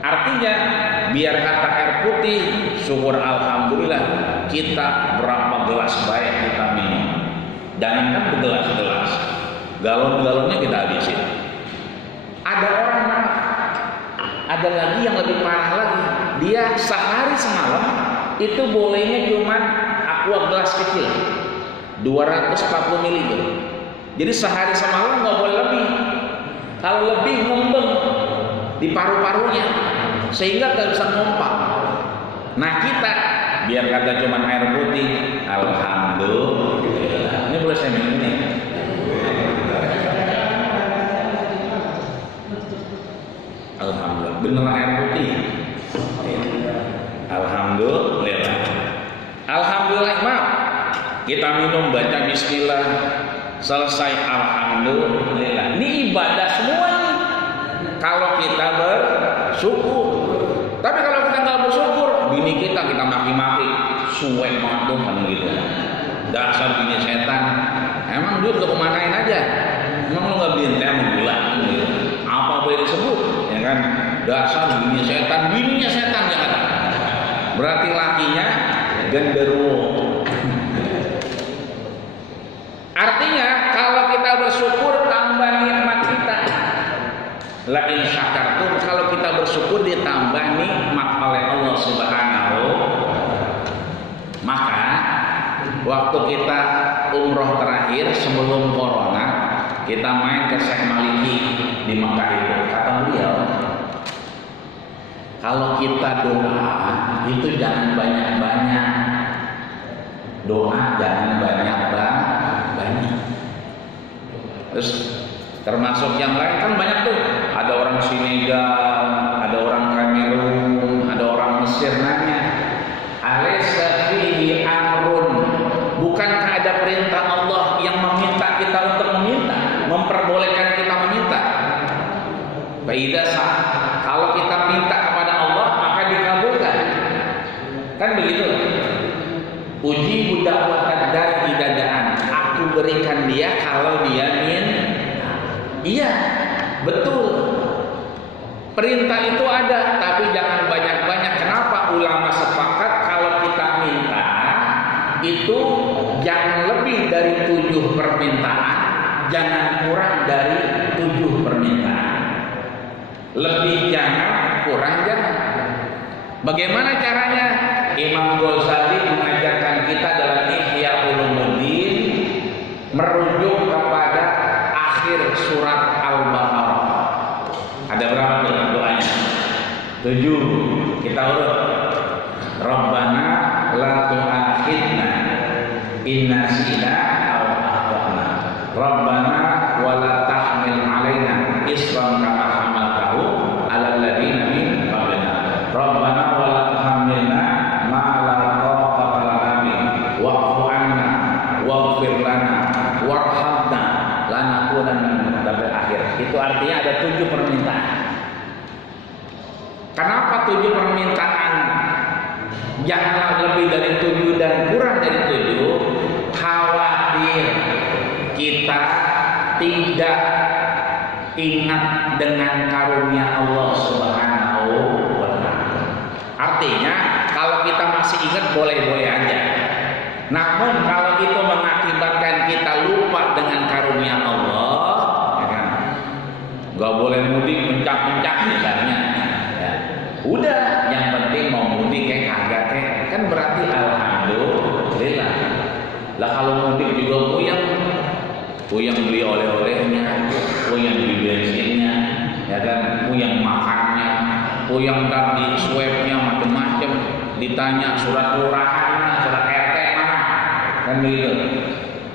Artinya biar kata air putih, syukur alhamdulillah kita berapa gelas baik kita minum. Jangankan bergelas-gelas, galon-galonnya kita habisin. Ada orang, ada lagi yang lebih parah lagi. Dia sehari semalam itu bolehnya cuma aqua gelas kecil 240 ml. Jadi sehari semalam nggak boleh lebih. Kalau lebih ngembeng di paru-parunya sehingga nggak bisa ngompak. Nah kita biar kata cuma air putih, alhamdulillah. Ini boleh saya minum nih. Alhamdulillah, beneran air putih. Alhamdulillah. Alhamdulillah, maaf. Kita minum baca bismillah, selesai alhamdulillah. Ini ibadah semua nih. Kalau kita bersyukur. Tapi kalau kita nggak bersyukur, bini kita maki-maki, suwe banget tuh kan gitu. Dasar bini setan. Emang duit lu kemanain aja? Emang lu nggak beliin teh sama gula? Gitu. Apa boleh disebut? Ya kan? Dasar bini setan, bininya setan ya kan? Berarti lakinya genderuwo. Artinya kalau kita bersyukur tambah nikmat kita. La in syakartum, kalau kita bersyukur ditambah nikmat oleh Allah Subhanahu. Maka waktu kita umroh terakhir sebelum corona, kita main ke Syekh Maliki di Mekah itu. Kata beliau, kalau kita doa itu jangan banyak-banyak. Doa jangan banyak-banyak. Terus termasuk yang lain kan banyak tuh. Ada orang Senegal, ada orang Kamerun, ada orang Mesir nanya, alaysa fihi amrun, bukankah ada perintah Allah yang meminta kita untuk meminta, memperbolehkan kita meminta? Faida sah, kalau kita minta kepada Allah maka dikabulkan. Kan begitu. Uji budak wakadar idadaan, aku berikan dia kalau dia minta. Iya, betul. Perintah itu ada, tapi jangan banyak-banyak. Kenapa? Ulama sepakat kalau kita minta itu jangan lebih dari 7 permintaan, jangan kurang dari 7 permintaan. Lebih jangan, kurang jangan. Bagaimana caranya? Imam Ghazali mengajarkan kita dalam Ihya Ulumuddin merujuk kepada akhir surat Al-Baqarah. Ada berapa doanya? 7. Kita urut. Rabbana la tu'akhidna in nasina aw akhtana. Rabbana wa la tahmil 'alaina isran kama hamaltahu 'alal ladzina min qablina. Rabbana wa la tuhammilna ma la taqata lana bihi wa'fu 'anna waghfir lana warhamna lanakunanna sampai akhir. Itu artinya ada 7 permintaan. Kenapa 7 permintaan? Janganlah lebih dari 7 dan kurang dari 7. Khawatir kita tidak ingat dengan karunia Allah Subhanahu wa ta'ala. Artinya kalau kita masih ingat boleh-boleh aja. Namun kalau itu mengakibatkan kita lupa dengan karunia Allah, ya kan? Gak boleh mudik mencak-mencak misalnya. Ya. Udah, yang penting mau mudik kayak kagak kayak kan berarti alhamdulillah. Lah kalau mudik juga puyeng beli oleh-olehnya, puyeng beli bensinnya, ya kan? Puyeng makannya, puyeng ntar di swabnya macam-macam, ditanya surat kelurahan mana, surat RT mana, kan begitu.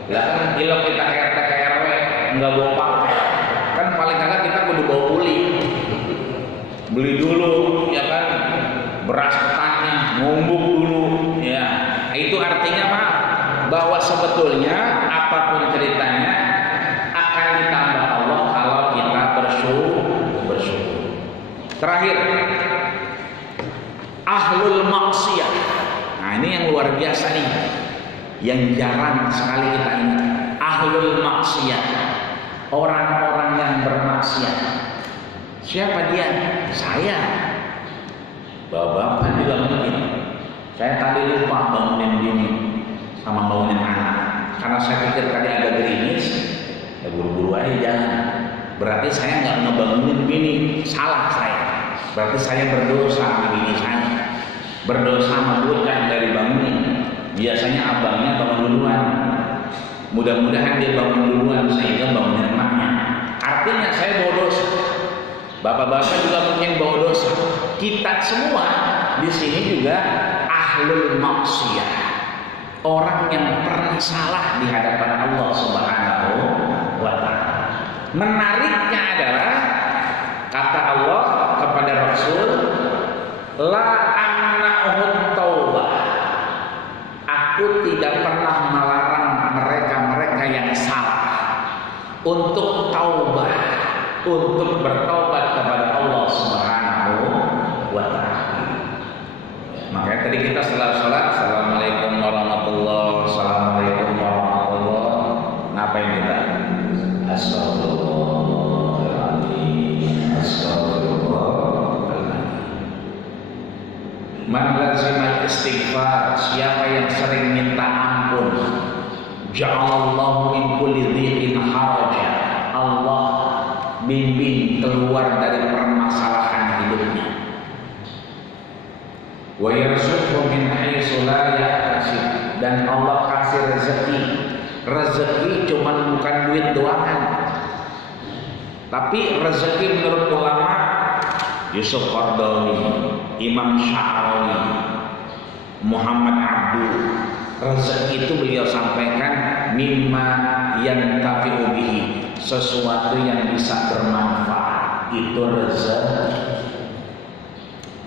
Lah kan kalau kita RT ke RW nggak bawa paket, kan paling kagak kita kudu bawa beli dulu, ya kan? Beras ketannya, ngumbuk dulu, ya. Itu artinya maaf bahwa sebetulnya apapun ceritanya Terakhir, ahlul maksiyah. Nah, ini yang luar biasa nih, yang jarang sekali kita ingat. Ahlul maksiyah, orang-orang yang bermaksiat. Siapa dia? Saya. Bapak juga mungkin. Saya tadi lupa bangunin bini sama bangunin anak, karena saya pikir tadi agak gerimis, ya buru-buru aja jalan. Berarti saya nggak ngebangunin bini, salah saya. Berarti saya berdosa sama bini saya, berdosa sama bocah dari bangunin. Biasanya abangnya bangun duluan, mudah-mudahan dia bangun duluan sehingga bangunin emaknya. Artinya saya bawa dosa. Bapak-bapak juga mungkin bawa dosa. Kita semua di sini juga ahlul maksiyah, orang yang pernah salah di hadapan Allah Subhanahu wa Ta'ala. Menariknya adalah kata Allah kepada Rasul, la amna'uhum taubah. Aku tidak pernah melarang mereka-mereka yang salah untuk taubah, untuk bertobat kepada Allah Subhanahu wa Ta'ala. Makanya tadi kita setelah sholat, assalamualaikum warahmatullahi wabarakatuh, assalamualaikum warahmatullahi wabarakatuh. Ngapain kita? Astagfirullahaladzim, astagfirullahaladzim. Man lazimal istighfar, siapa yang sering minta ampun, ja'alallahu min kulli dhiqin haraja, Allah bimbing keluar dari permasalahan hidupnya. Wa yarzuqhu min haitsu la yahtasib, dan Allah kasih rezeki. Rezeki cuma bukan duit doangan, tapi rezeki menurut ulama Yusuf Qaradawi, Imam Sya'rawi, Muhammad Abdul, rezeki itu beliau sampaikan mimma yantafi'u bihi, sesuatu yang bisa bermanfaat, itu rezeki.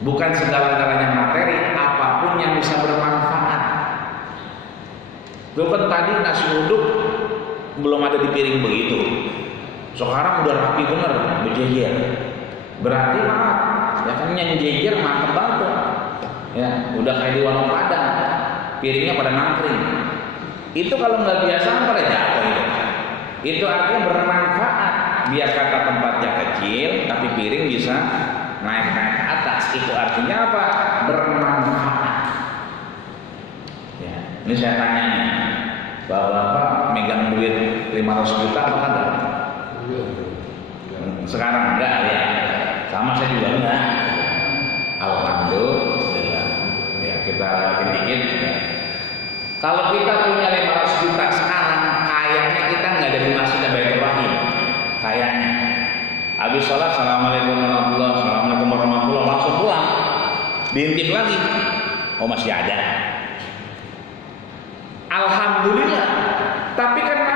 Bukan segala-galanya materi, apapun yang bisa bermanfaat. Itu kan tadi nasi uduk belum ada di piring begitu, sekarang udah rapi bener, berjejer. Berarti maaf, ya kan yang jejer mantep banget. Ya, udah kayak di warung Padang, piringnya pada nangkring. Itu kalau nggak biasa pada jatuh itu. Itu artinya bermanfaat. Biar kata tempatnya kecil, tapi piring bisa naik-naik ke atas. Itu artinya apa? Bermanfaat. Ya, ini saya tanya nih, Bapak megang duit 500 juta apa kagak? Sekarang enggak ya? Sama saya juga enggak. Alhamdulillah. Ya, kita lewatin dikit. Ya. Kalau kita punya 500 juta sekarang, kayaknya kita nggak ada di Masjid Baitur Rahim. Kayaknya. Habis sholat, assalamualaikum warahmatullahi wabarakatuh, assalamualaikum warahmatullahi wabarakatuh, langsung pulang. Diintip lagi. Oh, masih ada. Alhamdulillah. Tapi karena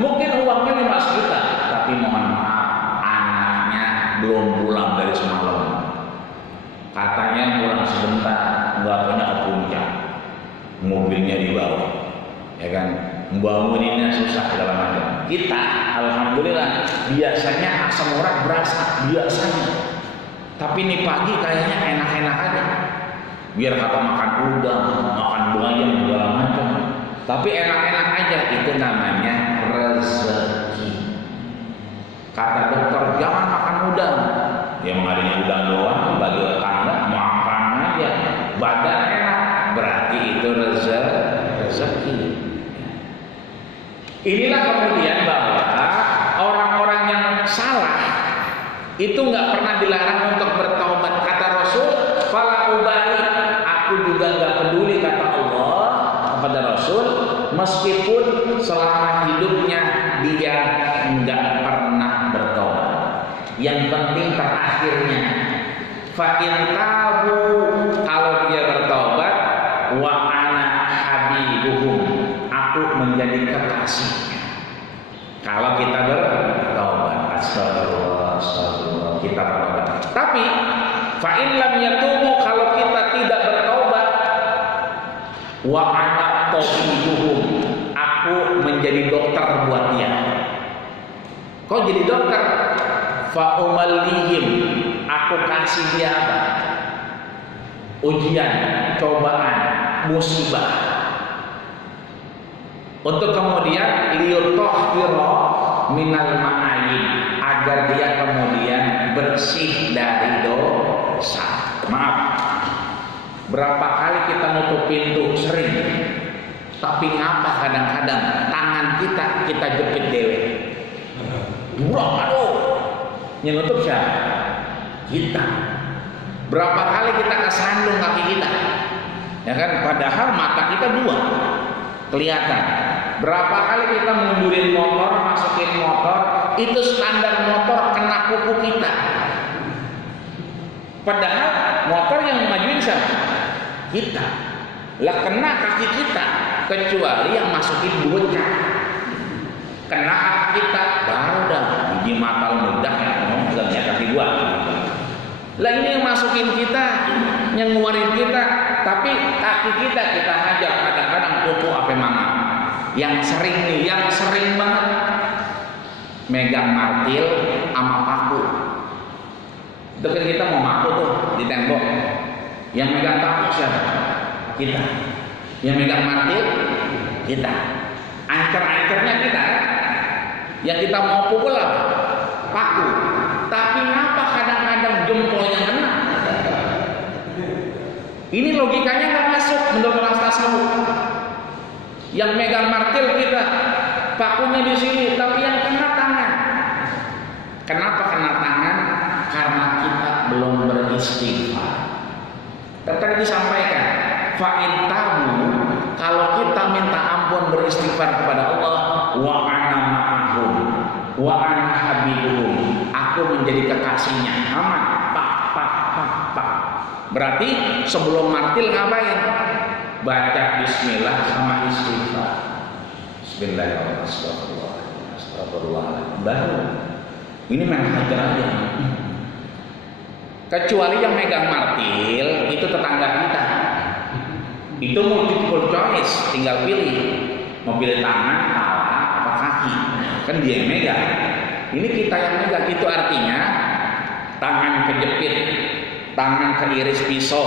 mungkin uangnya 5 juta, tapi mohon maaf, anaknya belum pulang dari semalam. Katanya pulang sebentar, nggak punya ke puncak, mobilnya dibawa, ya kan, membanguninnya susah segala macam. Kita, alhamdulillah, biasanya asam urat berasa biasanya, tapi ini pagi kayaknya enak-enak aja. Biar kata makan udang, makan bayam segala macam, tapi enak-enak aja. Itu namanya rezeki. Kata dokter jangan makan udang, dia mengadanya udang doang, bagi tetangga makan aja, badan enak, berarti itu rezeki. Inilah kemudian bahwa orang-orang yang salah itu nggak pernah dilarang untuk bertaubat. Kata Rasul, fala ubali, aku juga nggak peduli, kata Allah kepada Rasul, meskipun selama hidupnya dia nggak pernah bertaubat. Yang penting terakhirnya, fa in tabu, kalau dia bertaubat, wa ana habibuhum, aku menjadi kekasihnya. Kalau kita bertaubat, astagfirullah, astagfirullah, kita bertaubat. Tapi fa in lam yatubu, kalau kita tidak bertaubat, wa ana tabibuhum, aku menjadi dokter buat dia. Kok jadi dokter? Fa umallihim, aku kasih dia apa? Ujian, cobaan, musibah. Untuk kemudian liyutahhira minal ma'ayib, agar dia kemudian bersih dari dosa. Maaf, berapa kali kita nutup pintu? Sering. Tapi ngapa kadang-kadang tangan kita jepit dewe. Durang, aduh. Yang nutup siapa? Kita. Berapa kali kita kesandung kaki kita? Ya kan, padahal mata kita dua. Kelihatan. Berapa kali kita mundurin motor, masukin motor, itu standar motor kena kuku kita. Padahal motor yang majuin siapa? Kita. Lah kena kaki kita, kecuali yang masukin bocah. Kena kaki kita, baru dah biji matal mudah ya kaki gua. Lah ini yang masukin kita, yang ngeluarin kita, tapi kaki kita hajar kadang-kadang kuku apa mama. Yang sering banget megang martil sama paku. Dekat kita mau paku tuh di tembok. Yang megang paku siapa? Kita. Yang megang martil kita. Ancer-ancernya kita. Yang kita mau pukul apa? Paku. Tapi ngapa kadang-kadang jempolnya kena? Ini logikanya nggak masuk menurut kelas tasawuf. Yang megang martil kita, pakunya di sini, tapi yang kena tangan. Kenapa kena tangan? Karena kita belum beristighfar. Tadi disampaikan, fa'in tabu, kalau kita minta ampun beristighfar kepada Allah, wa ana ma'ahum, wa ana habibuhum, aku menjadi kekasihnya. Aman. Pak. Berarti sebelum martil ngapain? Baca bismillah sama istighfar. Bismillahirrahmanirrahim. Astagfirullahaladzim. Baru. Ini manhaj aja. Kecuali yang megang martil itu tetangga kita. Itu multiple choice, tinggal pilih. Mau pilih tangan, kepala, apa kaki. Kan dia yang megang. Ini kita yang megang. Itu artinya tangan kejepit, tangan keiris pisau,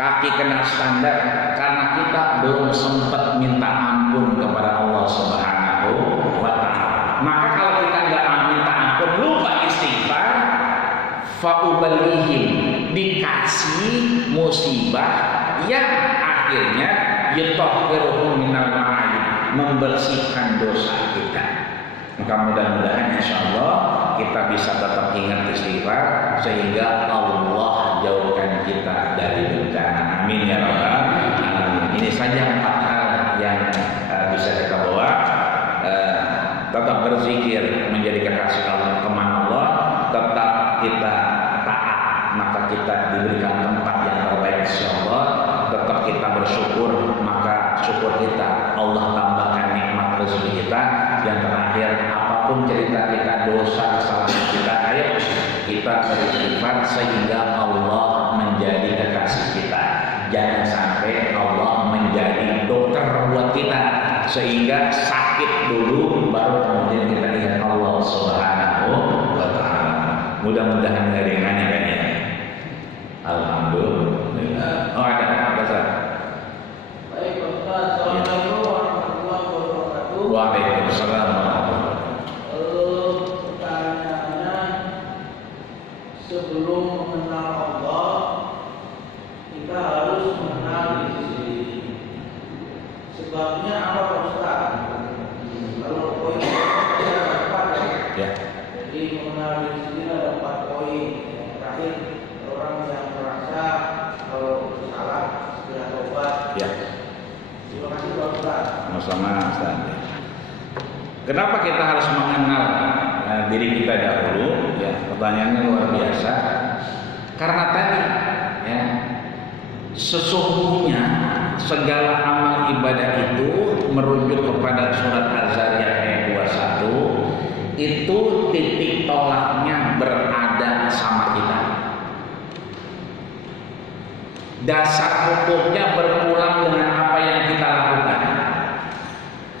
kaki kena standar, karena kita belum sempat minta ampun kepada Allah Subhanahu wa ta'ala. Maka kalau kita nggak minta ampun, lupa istighfar, fa'ubalihim, dikasih musibah yang akhirnya yutahhiruhum minal ma'ayib, membersihkan dosa kita. Maka mudah-mudahan insyaallah kita bisa tetap ingat istighfar sehingga Allah jauhkan kita dari bencana. Amin ya rabbal alamin. Ini saja 4 hal yang bisa kita bawa. Tetap berzikir menjadi kekasih Allah, teman Allah. Tetap kita taat, maka kita diberikan tempat yang terbaik insyaallah. Tetap kita bersyukur, maka syukur kita Allah tambahkan nikmat rezeki kita. Yang terakhir, apapun cerita kita, dosa kesalahan kita, ayo kita beristighfar sehingga Allah menjadi kekasih kita. Jangan sampai Allah menjadi dokter buat kita sehingga sakit dulu baru kemudian kita ingat Allah Subhanahu wa ta'ala. Mudah-mudahan dari nanya kan ya. Alhamdulillah. Oh ada Ustaz. Baik Ustaz, assalamualaikum warahmatullahi wabarakatuh. Waalaikumsalam. Pertanyaannya, sebelum mengenal Allah, kita harus mengenal diri sendiri. Sebabnya apa Ustaz? Kalau poin kita ada 4 ya. Jadi mengenal diri sendiri ada 4 poin. Yang terakhir, orang yang merasa kalau salah segera tobat. Ya. Terima kasih Pak Ustaz. Sama-sama Ustaz. Kenapa kita harus mengenal diri kita dahulu? Ya, pertanyaannya luar biasa. Karena tadi ya, sesungguhnya segala amal ibadah itu merujuk kepada surat Az-Zariyat ayat 21. Itu titik tolaknya berada sama kita. Dasar hukumnya berpulang dengan apa yang kita lakukan.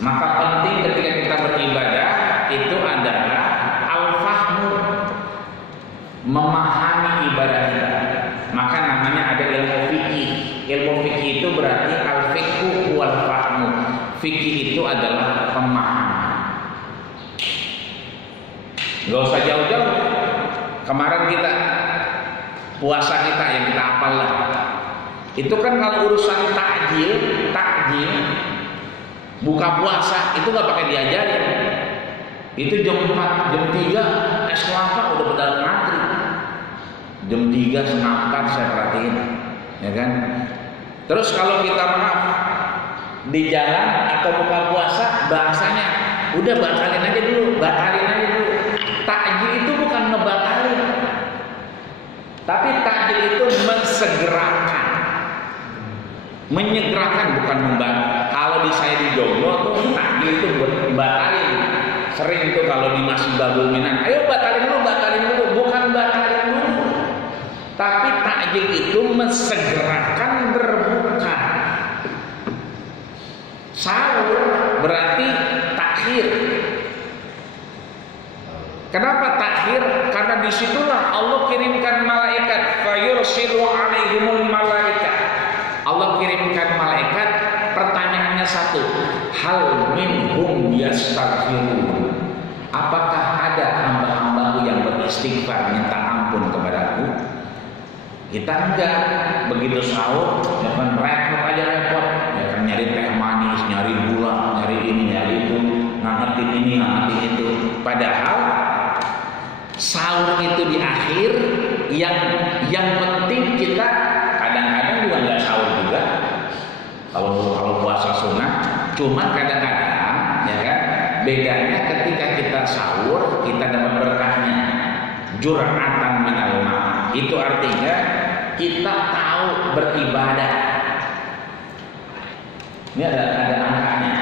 Maka penting ketika kita beribadah itu adalah al-fahmu, memahami Fikih itu adalah pemahaman. Gak usah jauh-jauh. Kemarin kita puasa kita yang kita hafal lah. Itu kan kalau urusan takjil buka puasa itu nggak pakai diajarin. Itu jam 4, jam 3 es kelapa udah pada ngantri. Jam 3 setengah 4 saya perhatiin, ya kan. Terus kalau kita maaf di jalan atau buka puasa bahasanya udah batalin aja dulu. Takjil itu bukan ngebatalin, tapi takjil itu mensegerakan, menyegerakan, bukan membatalkan. Kalau di saya di Joglo tuh takjil itu batalin. Sering itu kalau di Masjid Babul Minan, ayo batalin dulu, bukan batalin dulu. Tapi takjil itu mensegerakan berbuka. Sahur berarti takhir. Kenapa takhir? Karena disitulah Allah kirimkan malaikat, fayursilu alaihimul malaikat. Allah kirimkan malaikat. Pertanyaannya satu, hal minhum yastaghfirun. Apakah ada hamba-hambaku yang beristighfar minta ampun kepadaku? Kita enggak. Begitu sahur, jangan repot, ya kan, nyari teh manis, nyari gula, nyari ini, nyari itu, ngangetin ini, ngangetin itu. Padahal sahur itu di akhir, yang penting kita kadang-kadang juga nggak sahur juga. Kalau puasa sunnah, cuma kadang-kadang, ya kan, bedanya ketika kita sahur kita dapat berkahnya, jur'atan minal ma. Itu artinya kita tahu beribadah. Ini ada angkanya.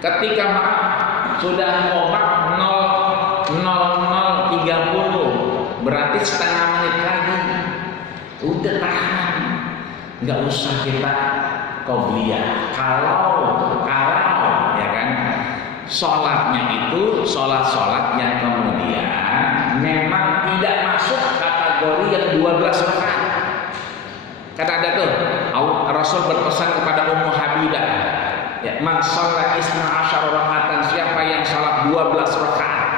Ketika sudah omak 00:30, berarti setengah menit lagi. Udah tahan, nggak usah kita qobliyah. Kalau ya kan, sholatnya itu sholat yang kemudian memang tidak masuk kategori yang 12 rakaat. Kan ada tuh Rasul berpesan kepada Ummu Habibah, ya, man shalla isna asyara rakaatan, siapa yang salat 12 rakaat,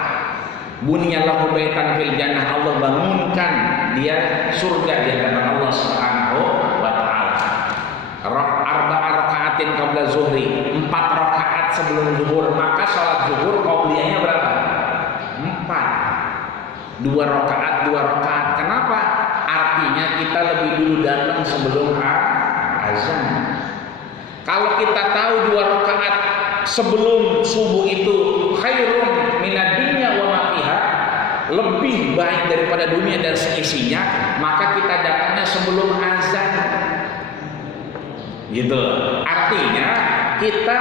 bunya lahu baitan fil jannah, Allah bangunkan dia surga di hadapan Allah Subhanahu wa taala. Arba'a rakaatin qabla zuhri, 4 rakaat sebelum zuhur, maka salat zuhur qabliyahnya berapa? 4. 2 rakaat. Kenapa? Artinya kita lebih dulu datang sebelum azan. Kalau kita tahu 2 rakaat sebelum subuh itu khairun minad dunya wa ma fiha, lebih baik daripada dunia dan seisinya, maka kita datangnya sebelum azan. Gitu. Artinya kita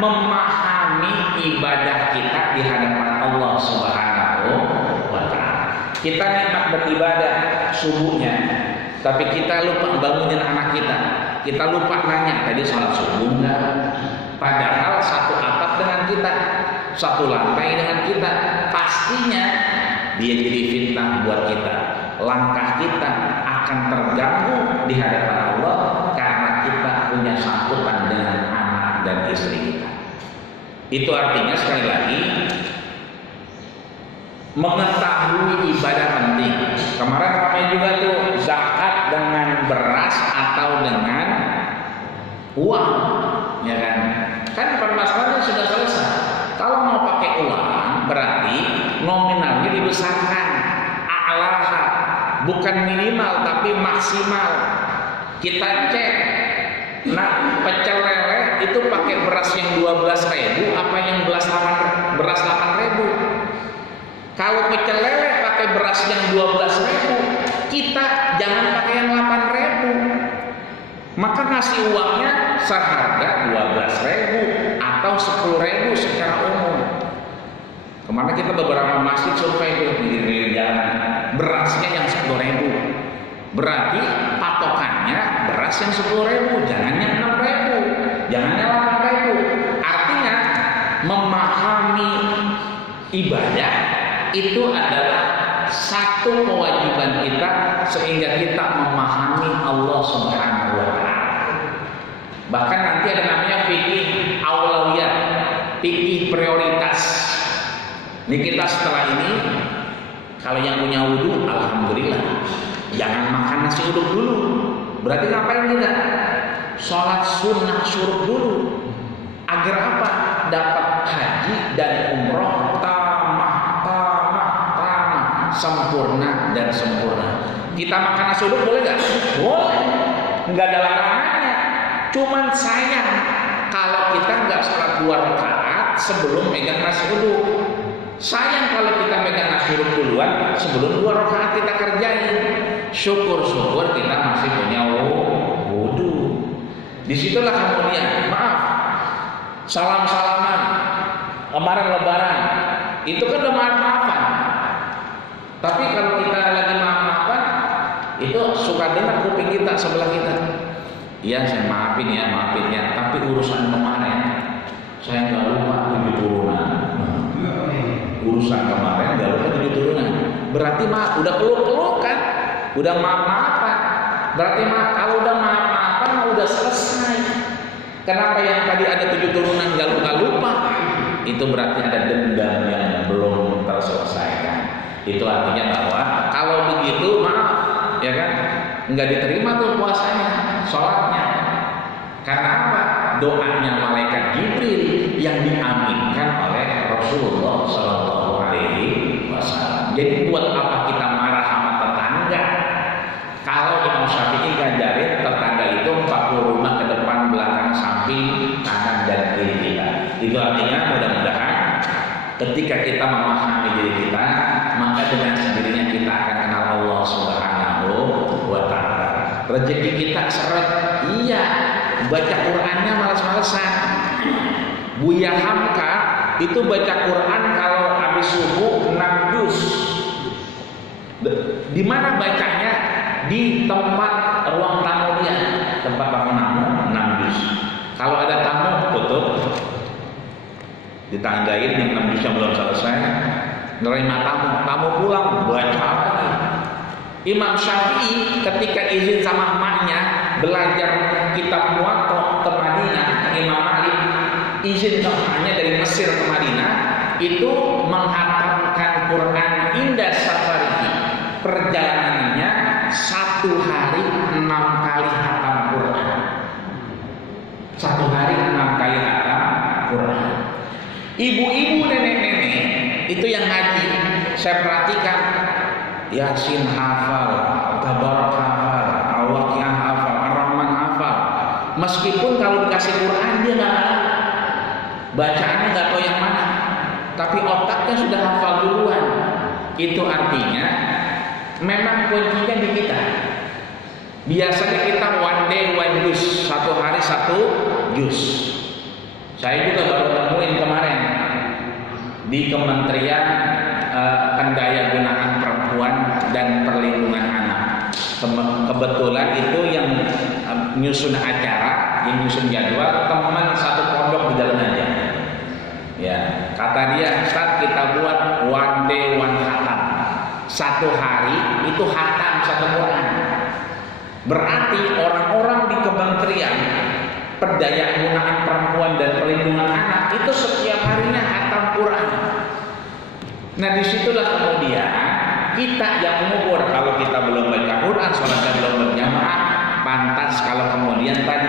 memahami ibadah kita di hadapan Allah Subhanahu wa taala. Kita nikmat beribadah subuhnya, tapi kita lupa bangunin anak kita. Kita lupa nanya tadi salat subuh enggak? Padahal satu atap dengan kita, satu lantai dengan kita. Pastinya dia jadi fitnah buat kita. Langkah kita akan terganggu di hadapan Allah karena kita punya sangkutan dengan anak dan istri kita. Itu artinya sekali lagi mengetahui ibadah penting. Kemarin ramai juga tuh zakat dengan beras atau dengan uang, ya kan? Kan permasalahannya sudah selesai. Kalau mau pakai uang berarti nominalnya dibesarkan, a'laha, bukan minimal tapi maksimal. Kita cek. Nah, pecel lele itu pakai beras yang 12.000 apa yang beras 8.000? Kalau pecel lele pakai beras yang 12.000, kita jangan pakai yang 8.000. Maka ngasih uangnya seharga 12.000 atau 10.000 secara umum. Kemana kita beberapa masjid survei itu di jalan, berasnya yang 10.000. Berarti patokannya beras yang 10.000, jangan yang 6.000, jangan yang 8.000. Artinya memahami ibadah itu adalah satu kewajiban kita sehingga kita memahami Allah Subhanahu wa taala. Bahkan nanti ada namanya fikih aulawiyat. Fikih prioritas. Ini kita setelah ini, kalau yang punya wudhu, alhamdulillah, jangan makan nasi uduk dulu. Berarti ngapain kita? Sholat sunnah syuruk dulu. Agar apa? Dapat haji dan umroh tamah, sempurna dan sempurna. Kita makan nasi uduk boleh nggak? Boleh, nggak ada larangannya. Cuman sayang kalau kita nggak sholat 2 rakaat sebelum megang nasi uduk. Sayang kalau kita megang nasi uduk duluan sebelum 2 rakaat kita kerjain. Syukur-syukur kita masih punya wudhu. Disitulah kemudian, maaf, salam-salaman kemarin lebaran itu kan udah maaf-maafan. Tapi kalau kita lagi maaf-maafan, itu suka dengar kuping kita sebelah kita. Iya, saya maafin ya, tapi urusan kemarin saya nggak lupa 7 turunan. Urusan kemarin nggak lupa 7 turunan. Berarti maaf, udah peluk-pelukan, udah maaf-maafan. Berarti maaf, kalau udah maaf-maafan udah selesai. Kenapa yang tadi ada 7 turunan nggak lupa? Itu berarti ada dendam yang belum terselesaikan. Itu artinya bahwa kalau begitu maaf, ya kan, nggak diterima tuh puasanya, sholatnya. Karena apa? Doanya malaikat Jibril yang diaminkan oleh Rasulullah SAW. Jadi buat apa kita marah sama tetangga? Kalau Imam Syafi'i ngajarin tetangga itu 40 rumah ke depan, belakang, samping, kanan dan kiri kita. Itu artinya mudah-mudahan ketika kita memahami diri kita, maka dengan sendirinya kita akan kenal Allah Subhanahu wa Ta'ala. Rezeki kita seret, iya. Baca Qur'annya malas-malesan. Buya Hamka itu baca Qur'an kalau habis subuh 6 juz. Di mana bacanya? Di tempat ruang tamu dia, tempat tamu 6 juz. Kalau ada tamu tutup, ditanggain yang 6 juz yang belum selesai, nerima tamu pulang baca lagi. Imam Syafi'i ketika izin sama emaknya belajar kitab Muwatta ke Madinah, Imam Malik izin ke emaknya dari Mesir ke Madinah, itu menghatamkan Quran indah safarihi. Perjalanannya 1 hari 6 kali hatam Quran. 1 hari 6 kali hatam Quran. Ibu-ibu, nenek-nenek itu yang ngaji, saya perhatikan Yasin hafal, Tabarak hafal, Al-Waqiah hafal, Ar-Rahman hafal. Meskipun kalau dikasih Quran dia nggak tahu, bacaannya nggak tahu yang mana, tapi otaknya sudah hafal duluan. Itu artinya memang kuncinya di kita. Biasanya kita one day one juz, 1 hari 1 juz. Saya juga baru nemuin kemarin di Kementerian Pendayagunaan Perempuan dan Perlindungan Anak. Kebetulan itu yang nyusun acara, yang nyusun jadwal teman satu pondok di dalam aja. Ya, kata dia, Ustaz, kita buat one day one khatam. 1 hari itu khatam 1 Quran. Berarti orang-orang di Kementerian Pendayaan Perempuan dan Perlindungan Anak itu setiap harinya khatam Quran. Nah, disitulah kemudian kita yang mengukur, kalau kita belum baca Quran, sholatnya belum berjamaah, pantas kalau kemudian tadi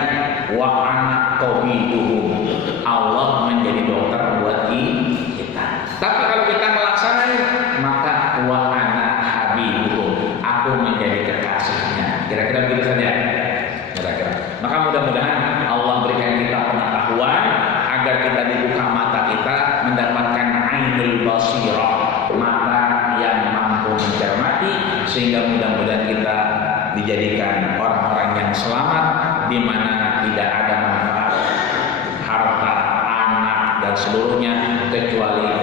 wa ana tabibuhum, Allah menjadi dokter buat kita. Tapi kalau kita melaksanakan, maka wa ana habibuhum, aku menjadi kekasihnya. Kira-kira begitu saja. Kira-kira. Maka mudah-mudahan Allah berikan kita pengetahuan agar kita dibuka mata kita mendapatkan ainul basirah, mata yang mampu mencermati, sehingga mudah-mudahan kita dijadikan orang-orang yang selamat, di mana tidak ada manfaat harta, anak dan seluruhnya kecuali